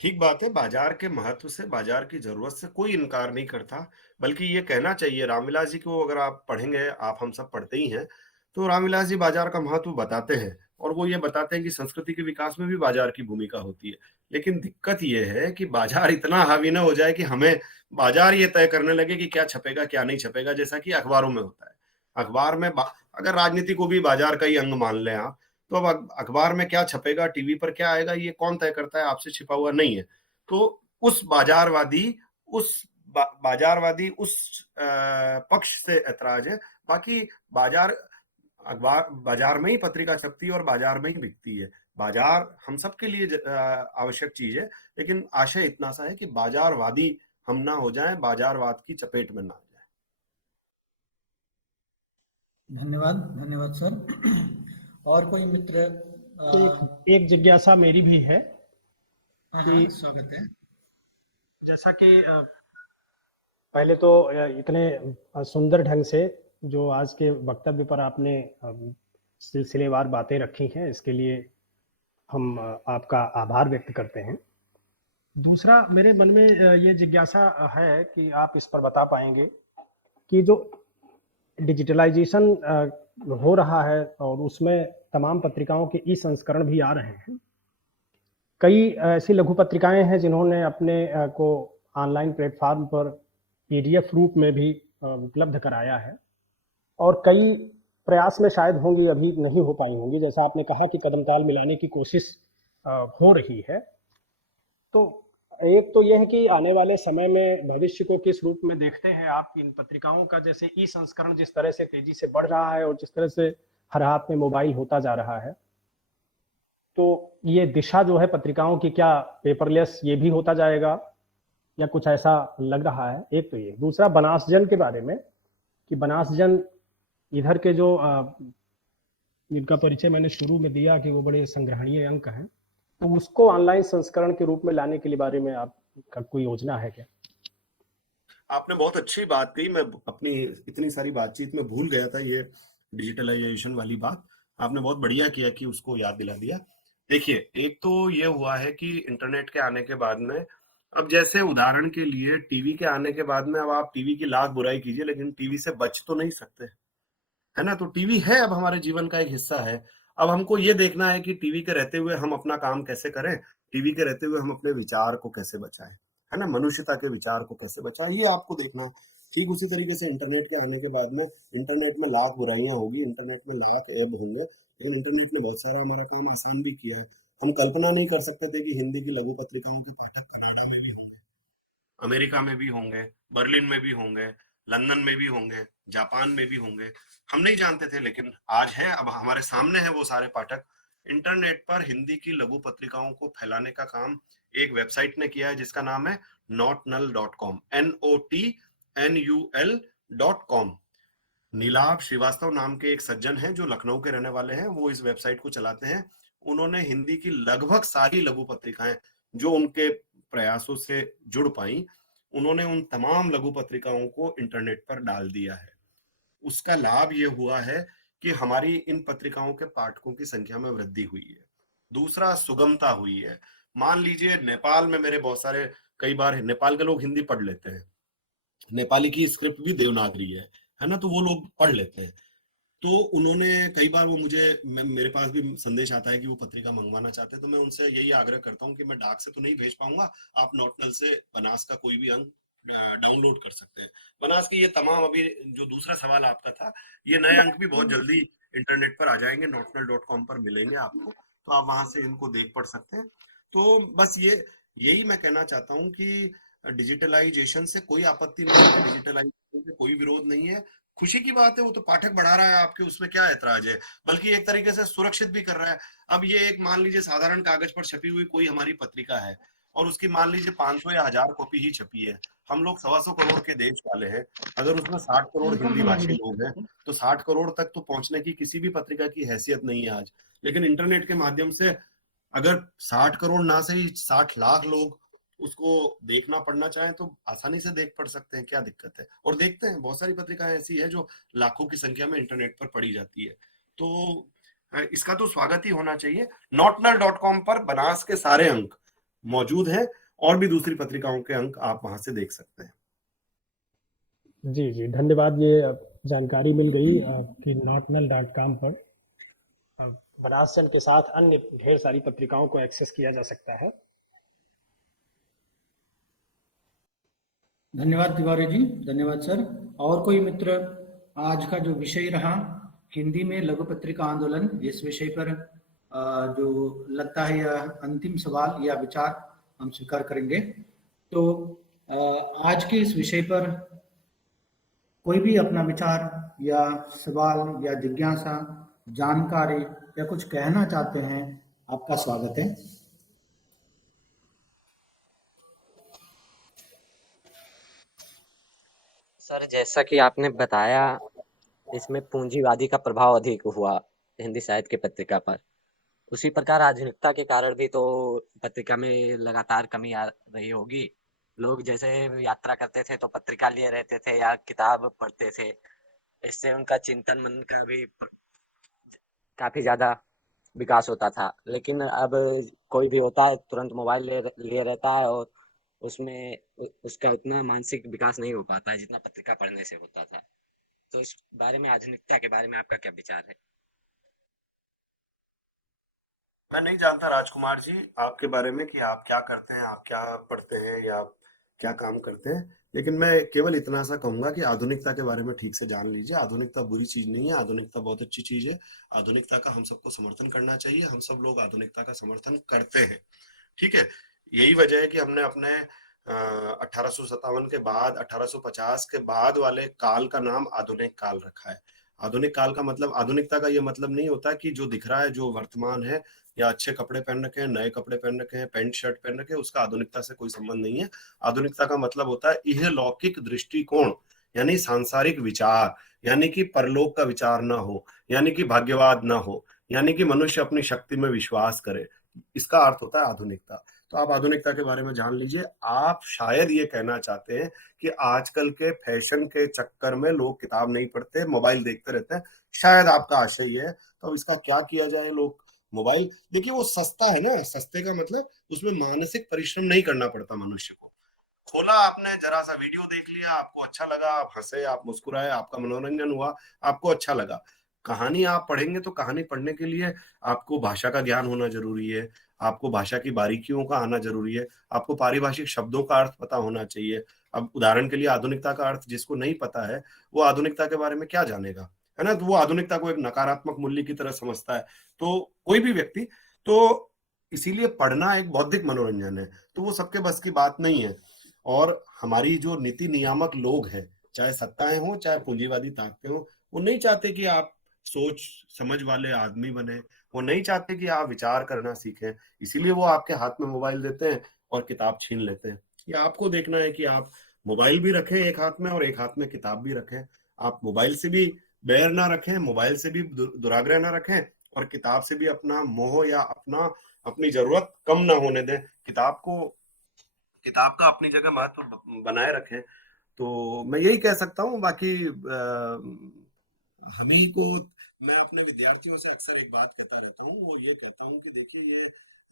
ठीक बात है। बाजार के महत्व से, बाजार की जरूरत से कोई इनकार नहीं करता, बल्कि ये कहना चाहिए। रामविलास जी को अगर आप पढ़ेंगे, आप हम सब पढ़ते ही हैं, तो रामविलास जी बाजार का महत्व बताते हैं, और वो ये बताते हैं कि संस्कृति के विकास में भी बाजार की भूमिका होती है। लेकिन दिक्कत ये है कि बाजार इतना हावी न हो जाए कि हमें बाजार ये तय करने लगे कि क्या छपेगा क्या नहीं छपेगा, जैसा कि अखबारों में होता है। अखबार में अगर राजनीति को भी बाजार का ही अंग मान लें आप, तो अब अखबार में क्या छपेगा, टीवी पर क्या आएगा, ये कौन तय करता है? आपसे छिपा हुआ नहीं है। तो उस बाजारवादी उस पक्ष से ऐतराज है। बाकी अखबार बाजार में ही पत्रिका छपती है और बाजार में ही बिकती है। बाजार हम सबके लिए आवश्यक चीज है, लेकिन आशय इतना सा है कि बाजारवादी हम ना हो जाएं, बाजारवाद की चपेट में ना आ जाएं। धन्यवाद, धन्यवाद सर। और कोई मित्र? एक जिज्ञासा मेरी भी है कि स्वागत है। जैसा कि पहले तो इतने सुंदर ढंग से जो आज के वक्तव्य पर आपने सिलसिलेवार बातें रखी हैं, इसके लिए हम आपका आभार व्यक्त करते हैं। दूसरा, मेरे मन में ये जिज्ञासा है कि आप इस पर बता पाएंगे कि जो डिजिटलाइजेशन हो रहा है और उसमें तमाम पत्रिकाओं के ई संस्करण भी आ रहे हैं। कई ऐसी लघु पत्रिकाएं हैं जिन्होंने अपने को ऑनलाइन प्लेटफॉर्म पर पीडीएफ रूप में भी उपलब्ध कराया है, और कई प्रयास में शायद होंगी, अभी नहीं हो पाई होंगी। जैसा आपने कहा कि कदम ताल मिलाने की कोशिश हो रही है। तो एक तो यह है कि आने वाले समय में भविष्य को किस रूप में देखते हैं आप इन पत्रिकाओं का? जैसे ई संस्करण जिस तरह से तेजी से बढ़ रहा है और जिस तरह से हर हाथ में मोबाइल होता जा रहा है, तो ये दिशा जो है पत्रिकाओं की, क्या पेपरलेस ये भी होता जाएगा या कुछ ऐसा लग रहा है? एक तो ये। दूसरा, बनासजन के बारे में, कि बनासजन इधर के जो इनका परिचय मैंने शुरू में दिया कि वो बड़े संग्रहणीय अंक हैं, तो उसको ऑनलाइन संस्करण के रूप में लाने के लिए बारे में आपका कोई योजना है क्या? आपने बहुत अच्छी बात कही। मैं अपनी इतनी सारी बातचीत में भूल गया था ये डिजिटलाइजेशन वाली बात। आपने बहुत बढ़िया किया कि उसको याद दिला दिया। देखिए, एक तो ये हुआ है कि इंटरनेट के आने के बाद में, अब जैसे उदाहरण के लिए टीवी के आने के बाद में, अब आप टीवी की लाख बुराई कीजिए, लेकिन टीवी से बच तो नहीं सकते, है ना? तो टीवी है, अब हमारे जीवन का एक हिस्सा है। अब हमको ये देखना है कि टीवी के रहते हुए हम अपना काम कैसे करें, टीवी के रहते हुए हम अपने विचार को कैसे बचाएं, है ना? मनुष्यता के विचार को कैसे बचाएं, ये आपको देखना है। ठीक उसी तरीके से इंटरनेट के आने के बाद में, इंटरनेट में लाख बुराइयां होगी, इंटरनेट में लाख ऐब होंगे, लेकिन इंटरनेट ने बहुत सारा हमारा काम आसान भी किया है। हम कल्पना नहीं कर सकते थे कि हिंदी की लघु पत्रिकाओं के पाठक कनाडा में भी होंगे, अमेरिका में भी होंगे, बर्लिन में भी होंगे, लंदन में भी होंगे, जापान में भी होंगे। हम नहीं जानते थे, लेकिन आज है, अब हमारे सामने है वो सारे पाठक। इंटरनेट पर हिंदी की लघु पत्रिकाओं को फैलाने का काम एक वेबसाइट ने किया है जिसका नाम है notnull.com, NOTNUL.com। नीलाभ श्रीवास्तव नाम के एक सज्जन हैं जो लखनऊ के रहने वाले हैं, वो इस वेबसाइट को चलाते हैं। उन्होंने हिंदी की लगभग सारी लघु पत्रिकाएं जो उनके प्रयासों से जुड़ पाई, उन्होंने उन तमाम लघु पत्रिकाओं को इंटरनेट पर डाल दिया है। उसका लाभ ये हुआ है कि हमारी इन पत्रिकाओं के पाठकों की संख्या में वृद्धि हुई है। दूसरा, सुगमता हुई है। मान लीजिए नेपाल में मेरे बहुत सारे, कई बार नेपाल के लोग हिंदी पढ़ लेते हैं, नेपाली की स्क्रिप्ट भी देवनागरी है ना, तो वो लोग पढ़ लेते हैं। तो उन्होंने कई बार वो मेरे पास भी संदेश आता है कि वो पत्रिका मंगवाना चाहते हैं, तो मैं उनसे यही आग्रह करता हूँ कि मैं डाक से तो नहीं भेज पाऊंगा, आप नॉटनल से बनास का कोई भी अंक डाउनलोड कर सकते हैं। बनास के ये तमाम, अभी जो दूसरा सवाल आपका था, ये नए अंक भी बहुत जल्दी इंटरनेट पर आ जाएंगे, notnal.com पर मिलेंगे आपको, तो आप वहां से इनको देख पढ़ सकते हैं। तो बस यही मैं कहना चाहता हूँ कि डिजिटलाइजेशन से कोई आपत्ति नहीं है, डिजिटलाइजेशन से कोई विरोध नहीं है, खुशी की बात है, वो तो पाठक बढ़ा रहा है आपके, उसमें क्या ऐतराज है, बल्कि एक तरीके से सुरक्षित भी कर रहा है। अब ये एक, मान लीजिए साधारण कागज पर छपी हुई कोई हमारी पत्रिका है और उसकी मान लीजिए 500 या 1000 कॉपी ही छपी है, हम लोग 125 करोड़ के देश वाले हैं, अगर उसमें 60 करोड़ हिंदी भाषी लोग हैं तो 60 करोड़ तक तो पहुंचने की किसी भी पत्रिका की हैसियत नहीं है आज। लेकिन इंटरनेट के माध्यम से अगर 60 करोड़ ना सही 60 लाख लोग उसको देखना पढ़ना चाहें तो आसानी से देख पढ़ सकते हैं, क्या दिक्कत है। और देखते हैं बहुत सारी पत्रिकाएं ऐसी है जो लाखों की संख्या में इंटरनेट पर पढ़ी जाती है, तो इसका तो स्वागत ही होना चाहिए। notnal.com पर बनास के सारे अंक मौजूद हैं और भी दूसरी पत्रिकाओं के अंक आप वहां से देख सकते हैं। जी जी, धन्यवाद। ये जानकारी मिल गई कि notnal.com पर बनास चंद के साथ अन्य ढेर सारी पत्रिकाओं को एक्सेस किया जा सकता है। धन्यवाद तिवारी जी, धन्यवाद सर। और कोई मित्र आज का जो विषय रहा हिंदी में लघु पत्रिका आंदोलन, इस विषय पर जो लगता है यह अंतिम सवाल या विचार हम स्वीकार करेंगे, तो आज के इस विषय पर कोई भी अपना विचार या सवाल या जिज्ञासा, जानकारी या कुछ कहना चाहते हैं, आपका स्वागत है। सर, जैसा कि आपने बताया, इसमें पूंजीवादी का प्रभाव अधिक हुआ हिंदी साहित्य की पत्रिका पर। उसी प्रकार आधुनिकता के कारण भी तो पत्रिका में लगातार कमी आ रही होगी। लोग जैसे यात्रा करते थे तो पत्रिका लिए रहते थे या किताब पढ़ते थे, इससे उनका चिंतन मन का भी काफी ज्यादा विकास होता था। लेकिन अब कोई भी होता है तुरंत मोबाइल लिए रहता है और उसमें उसका उतना मानसिक विकास नहीं हो पाता है जितना पत्रिका पढ़ने से होता था। तो इस बारे में, आधुनिकता के बारे में आपका क्या विचार है? मैं नहीं जानता राजकुमार जी आपके बारे में कि आप क्या करते हैं, आप क्या पढ़ते हैं या क्या काम करते हैं, लेकिन मैं केवल इतना सा कहूंगा कि आधुनिकता के बारे में ठीक से जान लीजिए। आधुनिकता बुरी चीज नहीं है, आधुनिकता बहुत अच्छी चीज है। आधुनिकता का हम सबको समर्थन करना चाहिए, हम सब लोग आधुनिकता का समर्थन करते हैं, ठीक है। यही वजह है कि हमने अपने 1857 के बाद, 1850 के बाद वाले काल का नाम आधुनिक काल रखा है। आधुनिक काल का मतलब, आधुनिकता का ये मतलब नहीं होता कि जो दिख रहा है, जो वर्तमान है, या अच्छे कपड़े पहन रखे हैं, नए कपड़े पहन रखे हैं, पैंट शर्ट पहन रखे हैं, उसका आधुनिकता से कोई संबंध नहीं है। आधुनिकता का मतलब होता है इहलौकिक दृष्टिकोण, यानी सांसारिक विचार, यानी कि परलोक का विचार ना हो, यानी कि भाग्यवाद ना हो, यानी कि मनुष्य अपनी शक्ति में विश्वास करे, इसका अर्थ होता है आधुनिकता। तो आप आधुनिकता के बारे में जान लीजिए। आप शायद ये कहना चाहते हैं कि आजकल के फैशन के चक्कर में लोग किताब नहीं पढ़ते, मोबाइल देखते रहते हैं, शायद आपका आशय ये है। तो इसका क्या किया जाए? लोग मोबाइल, देखिए वो सस्ता है ना, सस्ते का मतलब उसमें मानसिक परिश्रम नहीं करना पड़ता मनुष्य को। खोला आपने, जरा सा वीडियो देख लिया, आपको अच्छा लगा, आप हंसे, आप मुस्कुराए, आपका मनोरंजन हुआ, आपको अच्छा लगा। कहानी आप पढ़ेंगे तो कहानी पढ़ने के लिए आपको भाषा का ज्ञान होना जरूरी है, आपको भाषा की बारीकियों का आना जरूरी है, आपको पारिभाषिक शब्दों का अर्थ पता होना चाहिए। अब उदाहरण के लिए आधुनिकता का अर्थ जिसको नहीं पता है, वो आधुनिकता के बारे में क्या जानेगा, है ना। तो वो आधुनिकता को एक नकारात्मक मूल्य की तरह समझता है, तो कोई भी व्यक्ति, तो इसीलिए पढ़ना एक बौद्धिक मनोरंजन है, तो वो सबके बस की बात नहीं है। और हमारी जो नीति नियामक लोग हैं, चाहे सत्ताएं हो चाहे पूंजीवादी ताकतें हो, वो नहीं चाहते कि आप सोच समझ वाले आदमी बने, वो नहीं चाहते कि आप विचार करना सीखें, इसीलिए वो आपके हाथ में मोबाइल देते हैं और किताब छीन लेते हैं। ये आपको देखना है कि आप मोबाइल भी रखें एक हाथ में और एक हाथ में किताब भी रखें। आप मोबाइल से भी बैर ना रखें, मोबाइल से भी दुराग्रह ना रखें, और किताब से भी अपना मोह या अपनी जरूरत कम ना होने दें। किताब का अपनी जगह महत्व बनाए रखें। तो मैं यही कह सकता हूँ। बाकी हम ही को, मैं अपने विद्यार्थियों से अक्सर एक बात कहता रहता हूँ और ये कहता हूँ कि देखिए, ये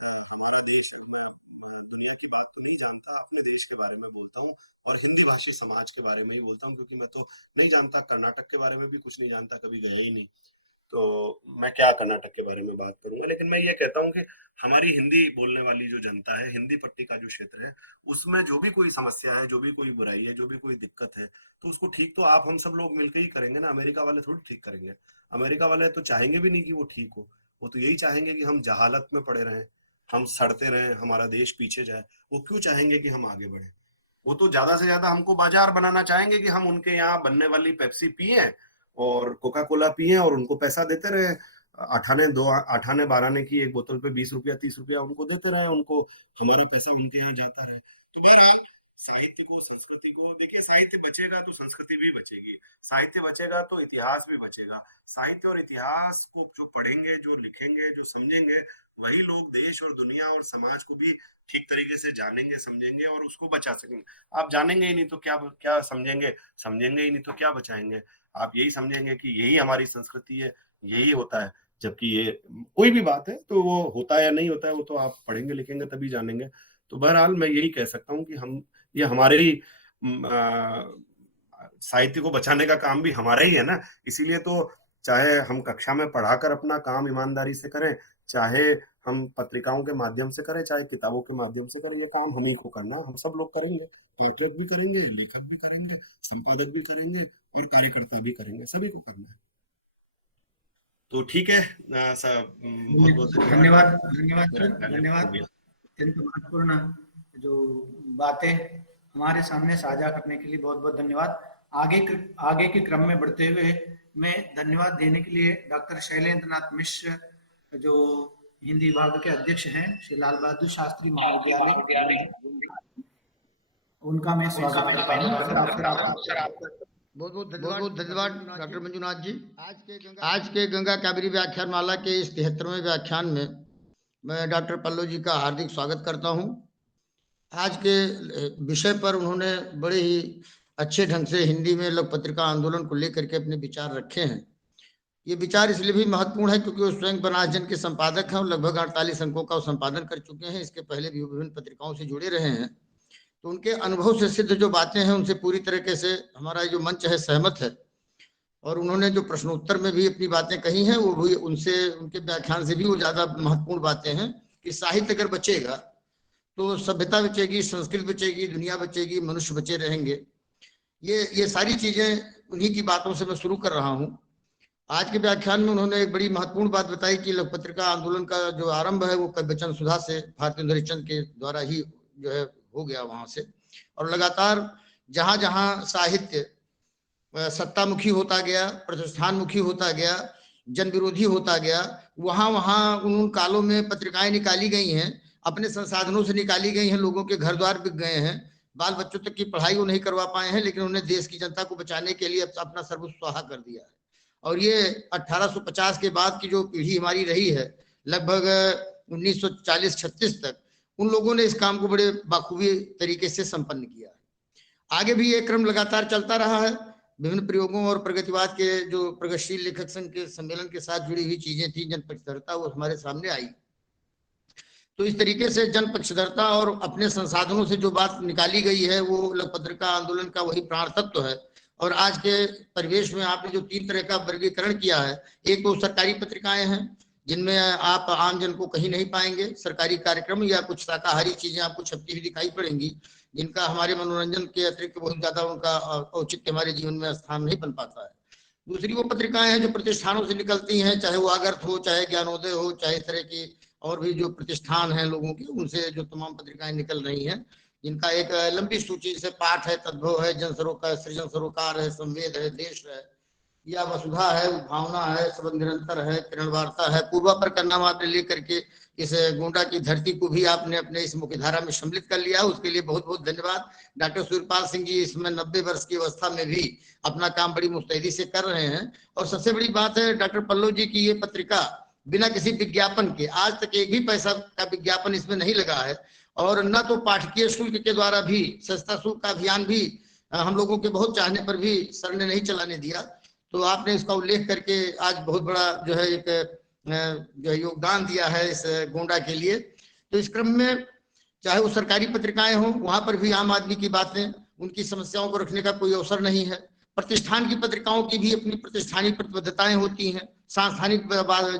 हमारा देश है। मैं दुनिया की बात तो नहीं जानता, अपने देश के बारे में बोलता हूँ और हिंदी भाषी समाज के बारे में ही बोलता हूँ, क्योंकि मैं तो नहीं जानता, कर्नाटक के बारे में भी कुछ नहीं जानता, कभी गया ही नहीं। तो मैं क्या कर्नाटक के बारे में बात करूंगा। लेकिन मैं ये कहता हूँ कि हमारी हिंदी बोलने वाली जो जनता है, हिंदी पट्टी का जो क्षेत्र है, उसमें जो भी कोई समस्या है, जो भी कोई बुराई है, जो भी कोई दिक्कत है, तो उसको ठीक तो आप हम सब लोग मिलकर ही करेंगे ना। अमेरिका वाले थोड़ी ठीक करेंगे। अमेरिका वाले तो चाहेंगे भी नहीं कि वो ठीक हो। वो तो यही चाहेंगे कि हम जहालत में पड़े रहें, हम सड़ते रहें, हमारा देश पीछे जाए। वो क्यों चाहेंगे कि हम आगे बढ़े? वो तो ज्यादा से ज्यादा हमको बाजार बनाना चाहेंगे कि हम उनके यहाँ बनने वाली पेप्सी पिए और कोका कोला पिए और उनको पैसा देते रहे। आठाने 12 की एक बोतल पे 20 रुपया 30 रुपया उनको देते रहे, उनको हमारा पैसा उनके यहाँ जाता रहे। तो बहरहाल साहित्य को, संस्कृति को देखिए, साहित्य बचेगा तो संस्कृति भी बचेगी, साहित्य बचेगा तो इतिहास भी बचेगा। साहित्य और इतिहास को जो पढ़ेंगे, जो लिखेंगे, जो समझेंगे, वही लोग देश और दुनिया और समाज को भी ठीक तरीके से जानेंगे, समझेंगे और उसको बचा सकेंगे। आप जानेंगे ही नहीं तो क्या समझेंगे, समझेंगे ही नहीं तो क्या बचाएंगे। आप यही समझेंगे कि यही हमारी संस्कृति है, यही होता है। जबकि ये कोई भी बात है तो वो होता है या नहीं होता है, वो तो आप पढ़ेंगे लिखेंगे तभी जानेंगे। तो बहरहाल मैं यही कह सकता हूँ कि ये हमारे ही साहित्य को बचाने का काम भी हमारा ही है ना। इसीलिए तो चाहे हम कक्षा में पढ़ाकर अपना काम ईमानदारी से करें, चाहे हम पत्रिकाओं के माध्यम से करें, चाहे किताबों के माध्यम से करें, ये काम हम ही को करना, हम सब लोग करेंगे। पाठक भी करेंगे, लेखक भी करेंगे, संपादक भी करेंगे और कार्यकर्ता भी करेंगे, सभी को करना है। तो ठीक है, बहुत बहुत धन्यवाद। धन्यवाद। अत्यंत महत्वपूर्ण जो बातें हमारे सामने साझा करने के लिए बहुत बहुत धन्यवाद। आगे के क्रम में बढ़ते हुए मैं धन्यवाद देने के लिए डॉक्टर शैलेंद्र नाथ मिश्र, जो हिंदी विभाग के अध्यक्ष हैं श्री लाल बहादुर शास्त्री महाविद्यालय, उनका मैं स्वागत करता हूँ। बहुत बहुत धन्यवाद डॉक्टर मंजुनाथ जी। आज के गंगा कावेरी व्याख्यान माला के इस 73वें व्याख्यान में मैं डॉक्टर पल्लव जी का हार्दिक स्वागत करता हूं। आज के विषय पर उन्होंने बड़े ही अच्छे ढंग से हिंदी में लोक पत्रिका आंदोलन को लेकर के अपने विचार रखे हैं। ये विचार इसलिए भी महत्वपूर्ण है क्योंकि वो स्वयं बनास जन के संपादक हैं और लगभग 48 अंकों का संपादन कर चुके हैं। इसके पहले भी विभिन्न पत्रिकाओं से जुड़े रहे हैं, तो उनके अनुभव से सिद्ध जो बातें हैं उनसे पूरी तरीके से हमारा जो मंच है सहमत है। और उन्होंने जो प्रश्नोत्तर में भी अपनी बातें कही हैं, वो भी उनके व्याख्यान से भी वो ज्यादा महत्वपूर्ण बातें हैं कि साहित्य अगर बचेगा तो सभ्यता बचेगी, संस्कृति बचेगी, दुनिया बचेगी, मनुष्य बचे रहेंगे। ये सारी चीजें उन्हीं की बातों से मैं शुरू कर रहा हूँ। आज के व्याख्यान में उन्होंने एक बड़ी महत्वपूर्ण बात बताई कि लोक पत्रिका आंदोलन का जो आरंभ है वो कवि बचन सुधा से, भारतेंदु हरिश्चंद्र के द्वारा ही जो है हो गया वहां से, और लगातार जहां जहां साहित्य सत्तामुखी होता गया, प्रतिष्ठानमुखी होता गया, जन विरोधी होता गया, वहां वहां उन कालों में पत्रिकाएं निकाली गई हैं, अपने संसाधनों से निकाली गई हैं, लोगों के घर द्वार बिक गए हैं, बाल बच्चों तक की पढ़ाई वो नहीं करवा पाए हैं, लेकिन उन्हें देश की जनता को बचाने के लिए अपना सर्वस्व स्वाहा कर दिया है। और ये 1850 के बाद की जो पीढ़ी हमारी रही है, लगभग 1940-36 तक, उन लोगों ने इस काम को बड़े बाखूबी तरीके से संपन्न किया है। आगे भी ये क्रम लगातार चलता रहा है। विभिन्न प्रयोगों और प्रगतिवाद के जो प्रगतिशील लेखक संघ के सम्मेलन के साथ जुड़ी हुई चीजें थी, जनपक्षधरता, वो हमारे सामने आई। तो इस तरीके से जनपक्षधरता और अपने संसाधनों से जो बात निकाली गई है वो लोक पत्रिका आंदोलन का वही प्राण तत्व है। और आज के परिवेश में आपने जो 3 तरह का वर्गीकरण किया है, एक तो सरकारी पत्रिकाएं हैं जिनमें आप आम जन को कहीं नहीं पाएंगे, सरकारी कार्यक्रम या कुछ शाकाहारी चीजें आपको छपती हुई दिखाई पड़ेंगी, जिनका हमारे मनोरंजन के अतिरिक्त बहुत ज्यादा उनका औचित्य हमारे जीवन में स्थान नहीं बन पाता है। दूसरी वो पत्रिकाएं हैं जो प्रतिष्ठानों से निकलती हैं, चाहे वो आगर्त हो, चाहे ज्ञानोदय हो, चाहे इस तरह की और भी जो प्रतिष्ठान हैं लोगों के, उनसे जो तमाम पत्रिकाएं निकल रही हैं, जिनका एक लंबी सूची से पाठ है, तद्भव है, जन सरोकार, सृजन सरोकार है, संवेद है, देश है, या वसुधा है, भावना है, सबंध निरंतर है, किरण वार्ता है, पूर्वापर का नाम आपने लेकर के इस गोंडा की धरती को भी आपने अपने इस मुख्यधारा में सम्मिलित कर लिया, उसके लिए बहुत बहुत धन्यवाद। डॉक्टर सूर्यपाल सिंह जी इसमें 90 वर्ष की अवस्था में भी अपना काम बड़ी मुस्तैदी से कर रहे हैं। और सबसे बड़ी बात है डॉक्टर पल्लव जी की ये पत्रिका बिना किसी विज्ञापन के, आज तक एक भी पैसा का विज्ञापन इसमें नहीं लगा है, और न तो पाठकीय शुल्क के द्वारा भी, सस्ता शुल्क का अभियान भी हम लोगों के बहुत चाहने पर भी सर ने नहीं चलाने दिया। तो आपने इसका उल्लेख करके आज बहुत बड़ा जो है एक जो योगदान दिया है इस गोंडा के लिए। तो इस क्रम में चाहे वो सरकारी पत्रिकाएं हों, वहां पर भी आम आदमी की बातें, उनकी समस्याओं को रखने का कोई अवसर नहीं है। प्रतिष्ठान की पत्रिकाओं की भी अपनी प्रतिष्ठानिक प्रतिबद्धताएं होती हैं, सांस्थानिक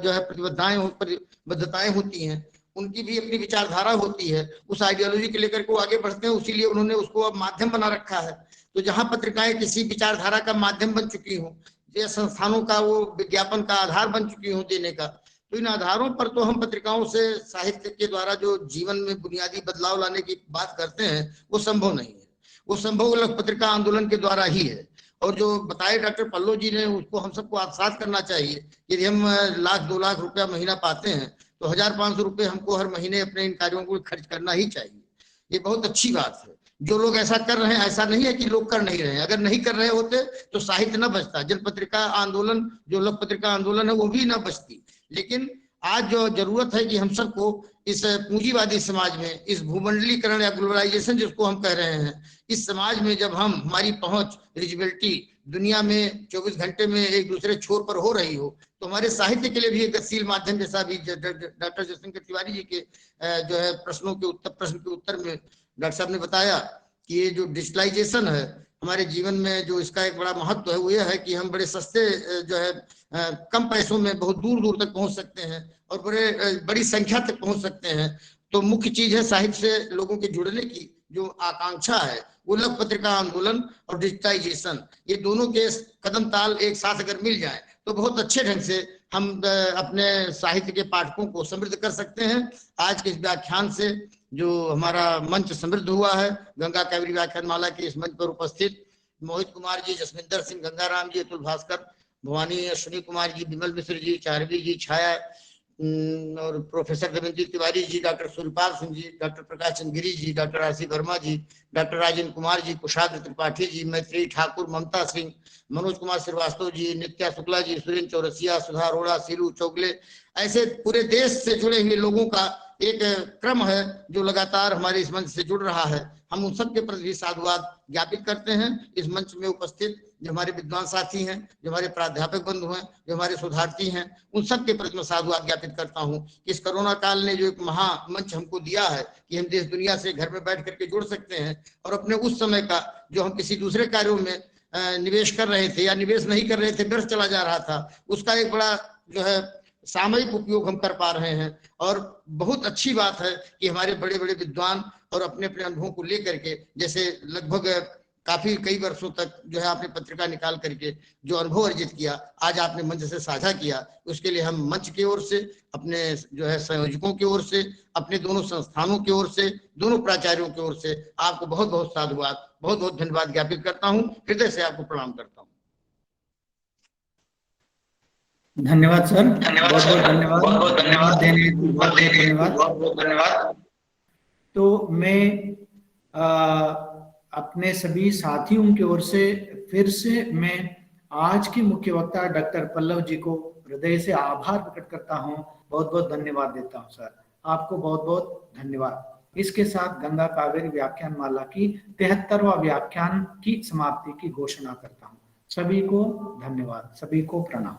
जो है प्रतिबद्धताएं होती हैं, उनकी भी अपनी विचारधारा होती है, उस आइडियोलॉजी को लेकर के वो आगे बढ़ते हैं, उसीलिए उन्होंने उसको अब माध्यम बना रखा है। तो जहां पत्रिकाएं किसी विचारधारा का माध्यम बन चुकी हों, या संस्थानों का वो विज्ञापन का आधार बन चुकी हो देने का, तो इन आधारों पर तो हम पत्रिकाओं से साहित्य के द्वारा जो जीवन में बुनियादी बदलाव लाने की बात करते हैं वो संभव नहीं है। वो संभव लोक पत्रिका आंदोलन के द्वारा ही है। और जो बताए डॉक्टर पल्लव जी ने, उसको हम सबको आत्मसात करना चाहिए। यदि हम 1-2 लाख रुपया महीना पाते हैं तो 1,500 रुपये हमको हर महीने अपने इन कार्यों को खर्च करना ही चाहिए। ये बहुत अच्छी बात है। जो लोग ऐसा कर रहे हैं, ऐसा नहीं है कि लोग कर नहीं रहे हैं, अगर नहीं कर रहे होते तो साहित्य न बचता, जन पत्रिका आंदोलन, जो लोक पत्रिका आंदोलन है वो भी न बचती। लेकिन आज जो जरूरत है कि हम सबको इस पूंजीवादी समाज में, इस भूमंडलीकरण या ग्लोबलाइजेशन जिसको हम कह रहे हैं, इस समाज में जब हम, हमारी पहुंच, रिचबिलिटी दुनिया में 24 घंटे में एक दूसरे छोर पर हो रही हो, तो हमारे साहित्य के लिए भी एक गतिशील माध्यम, जैसा भी डॉक्टर जयशंकर तिवारी जी के जो है प्रश्न के उत्तर में डॉक्टर साहब ने बताया कि ये जो डिजिटलाइजेशन है हमारे जीवन में, जो इसका एक बड़ा महत्व है वो ये है कि हम बड़े सस्ते जो है कम पैसों में बहुत दूर दूर तक पहुंच सकते हैं और बड़ी संख्या तक पहुंच सकते हैं। तो मुख्य चीज है साहित्य से लोगों के जुड़ने की जो आकांक्षा है, वो लोक पत्रिका आंदोलन और डिजिटाइजेशन, ये दोनों के कदम ताल एक साथ अगर मिल जाए तो बहुत अच्छे ढंग से हम अपने साहित्य के पाठकों को समृद्ध कर सकते हैं। आज के इस व्याख्यान से जो हमारा मंच समृद्ध हुआ है, गंगा कावेरी व्याख्यान माला के इस मंच पर उपस्थित मोहित कुमार जी, जसविंदर सिंह, गंगाराम जी, अतुल भास्कर, भवानी, अश्विनी कुमार जी, विमल मिश्र जी, चारवी जी, छाया और professor Devendra Tiwari ji, doctor Suryapal Singh ji, doctor Prakash Chandra Giri ji, doctor RC Verma जी, डॉक्टर राजेंद्र कुमार जी, कुशाग्र त्रिपाठी जी, मैत्री ठाकुर, ममता सिंह, मनोज कुमार श्रीवास्तव जी, नित्या शुक्ला जी, सुरेंद्र चौरसिया, सुधा अरोड़ा, सीलू चौगले, ऐसे पूरे देश से जुड़े हुए लोगों का एक क्रम है जो लगातार हमारे इस मंच से जुड़ रहा है। हम उन सब के प्रति भी साधुवाद ज्ञापित करते हैं। इस मंच में उपस्थित जो हमारे विद्वान साथी हैं, जो हमारे प्राध्यापक बंधु हैं, जो हमारे शोधार्थी हैं, उन सब के प्रति मैं साधुवाद ज्ञापित करता हूँ। इस कोरोना काल ने जो एक महामंच हमको दिया है कि हम देश दुनिया से घर में बैठ करके जुड़ सकते हैं और अपने उस समय का जो हम किसी दूसरे कार्यों में निवेश कर रहे थे या निवेश नहीं कर रहे थे, व्यर्थ चला जा रहा था, उसका एक बड़ा जो है सामयिक उपयोग हम कर पा रहे हैं। और बहुत अच्छी बात है कि हमारे बड़े बड़े विद्वान और अपने अपने अनुभवों को लेकर के, जैसे लगभग काफी कई वर्षों तक जो है आपने पत्रिका निकाल करके जो अनुभव अर्जित किया, आज आपने मंच से साझा किया, उसके लिए हम मंच की ओर से, अपने जो है संयोजकों की ओर से, अपने दोनों संस्थानों की ओर से, दोनों प्राचार्यों की ओर से आपको बहुत बहुत साधुवाद, बहुत बहुत धन्यवाद ज्ञापित करता हूँ। हृदय से आपको प्रणाम करता हूँ। धन्यवाद सर, बहुत बहुत धन्यवाद। तो मैं अपने सभी साथियों की ओर से फिर से मैं आज के मुख्य वक्ता डॉक्टर पल्लव जी को हृदय से आभार प्रकट करता हूं, बहुत बहुत धन्यवाद देता हूं सर, आपको बहुत बहुत धन्यवाद। इसके साथ गंगा कावेरी व्याख्यान माला की 73वां व्याख्यान की समाप्ति की घोषणा करता हूं। सभी को धन्यवाद, सभी को प्रणाम।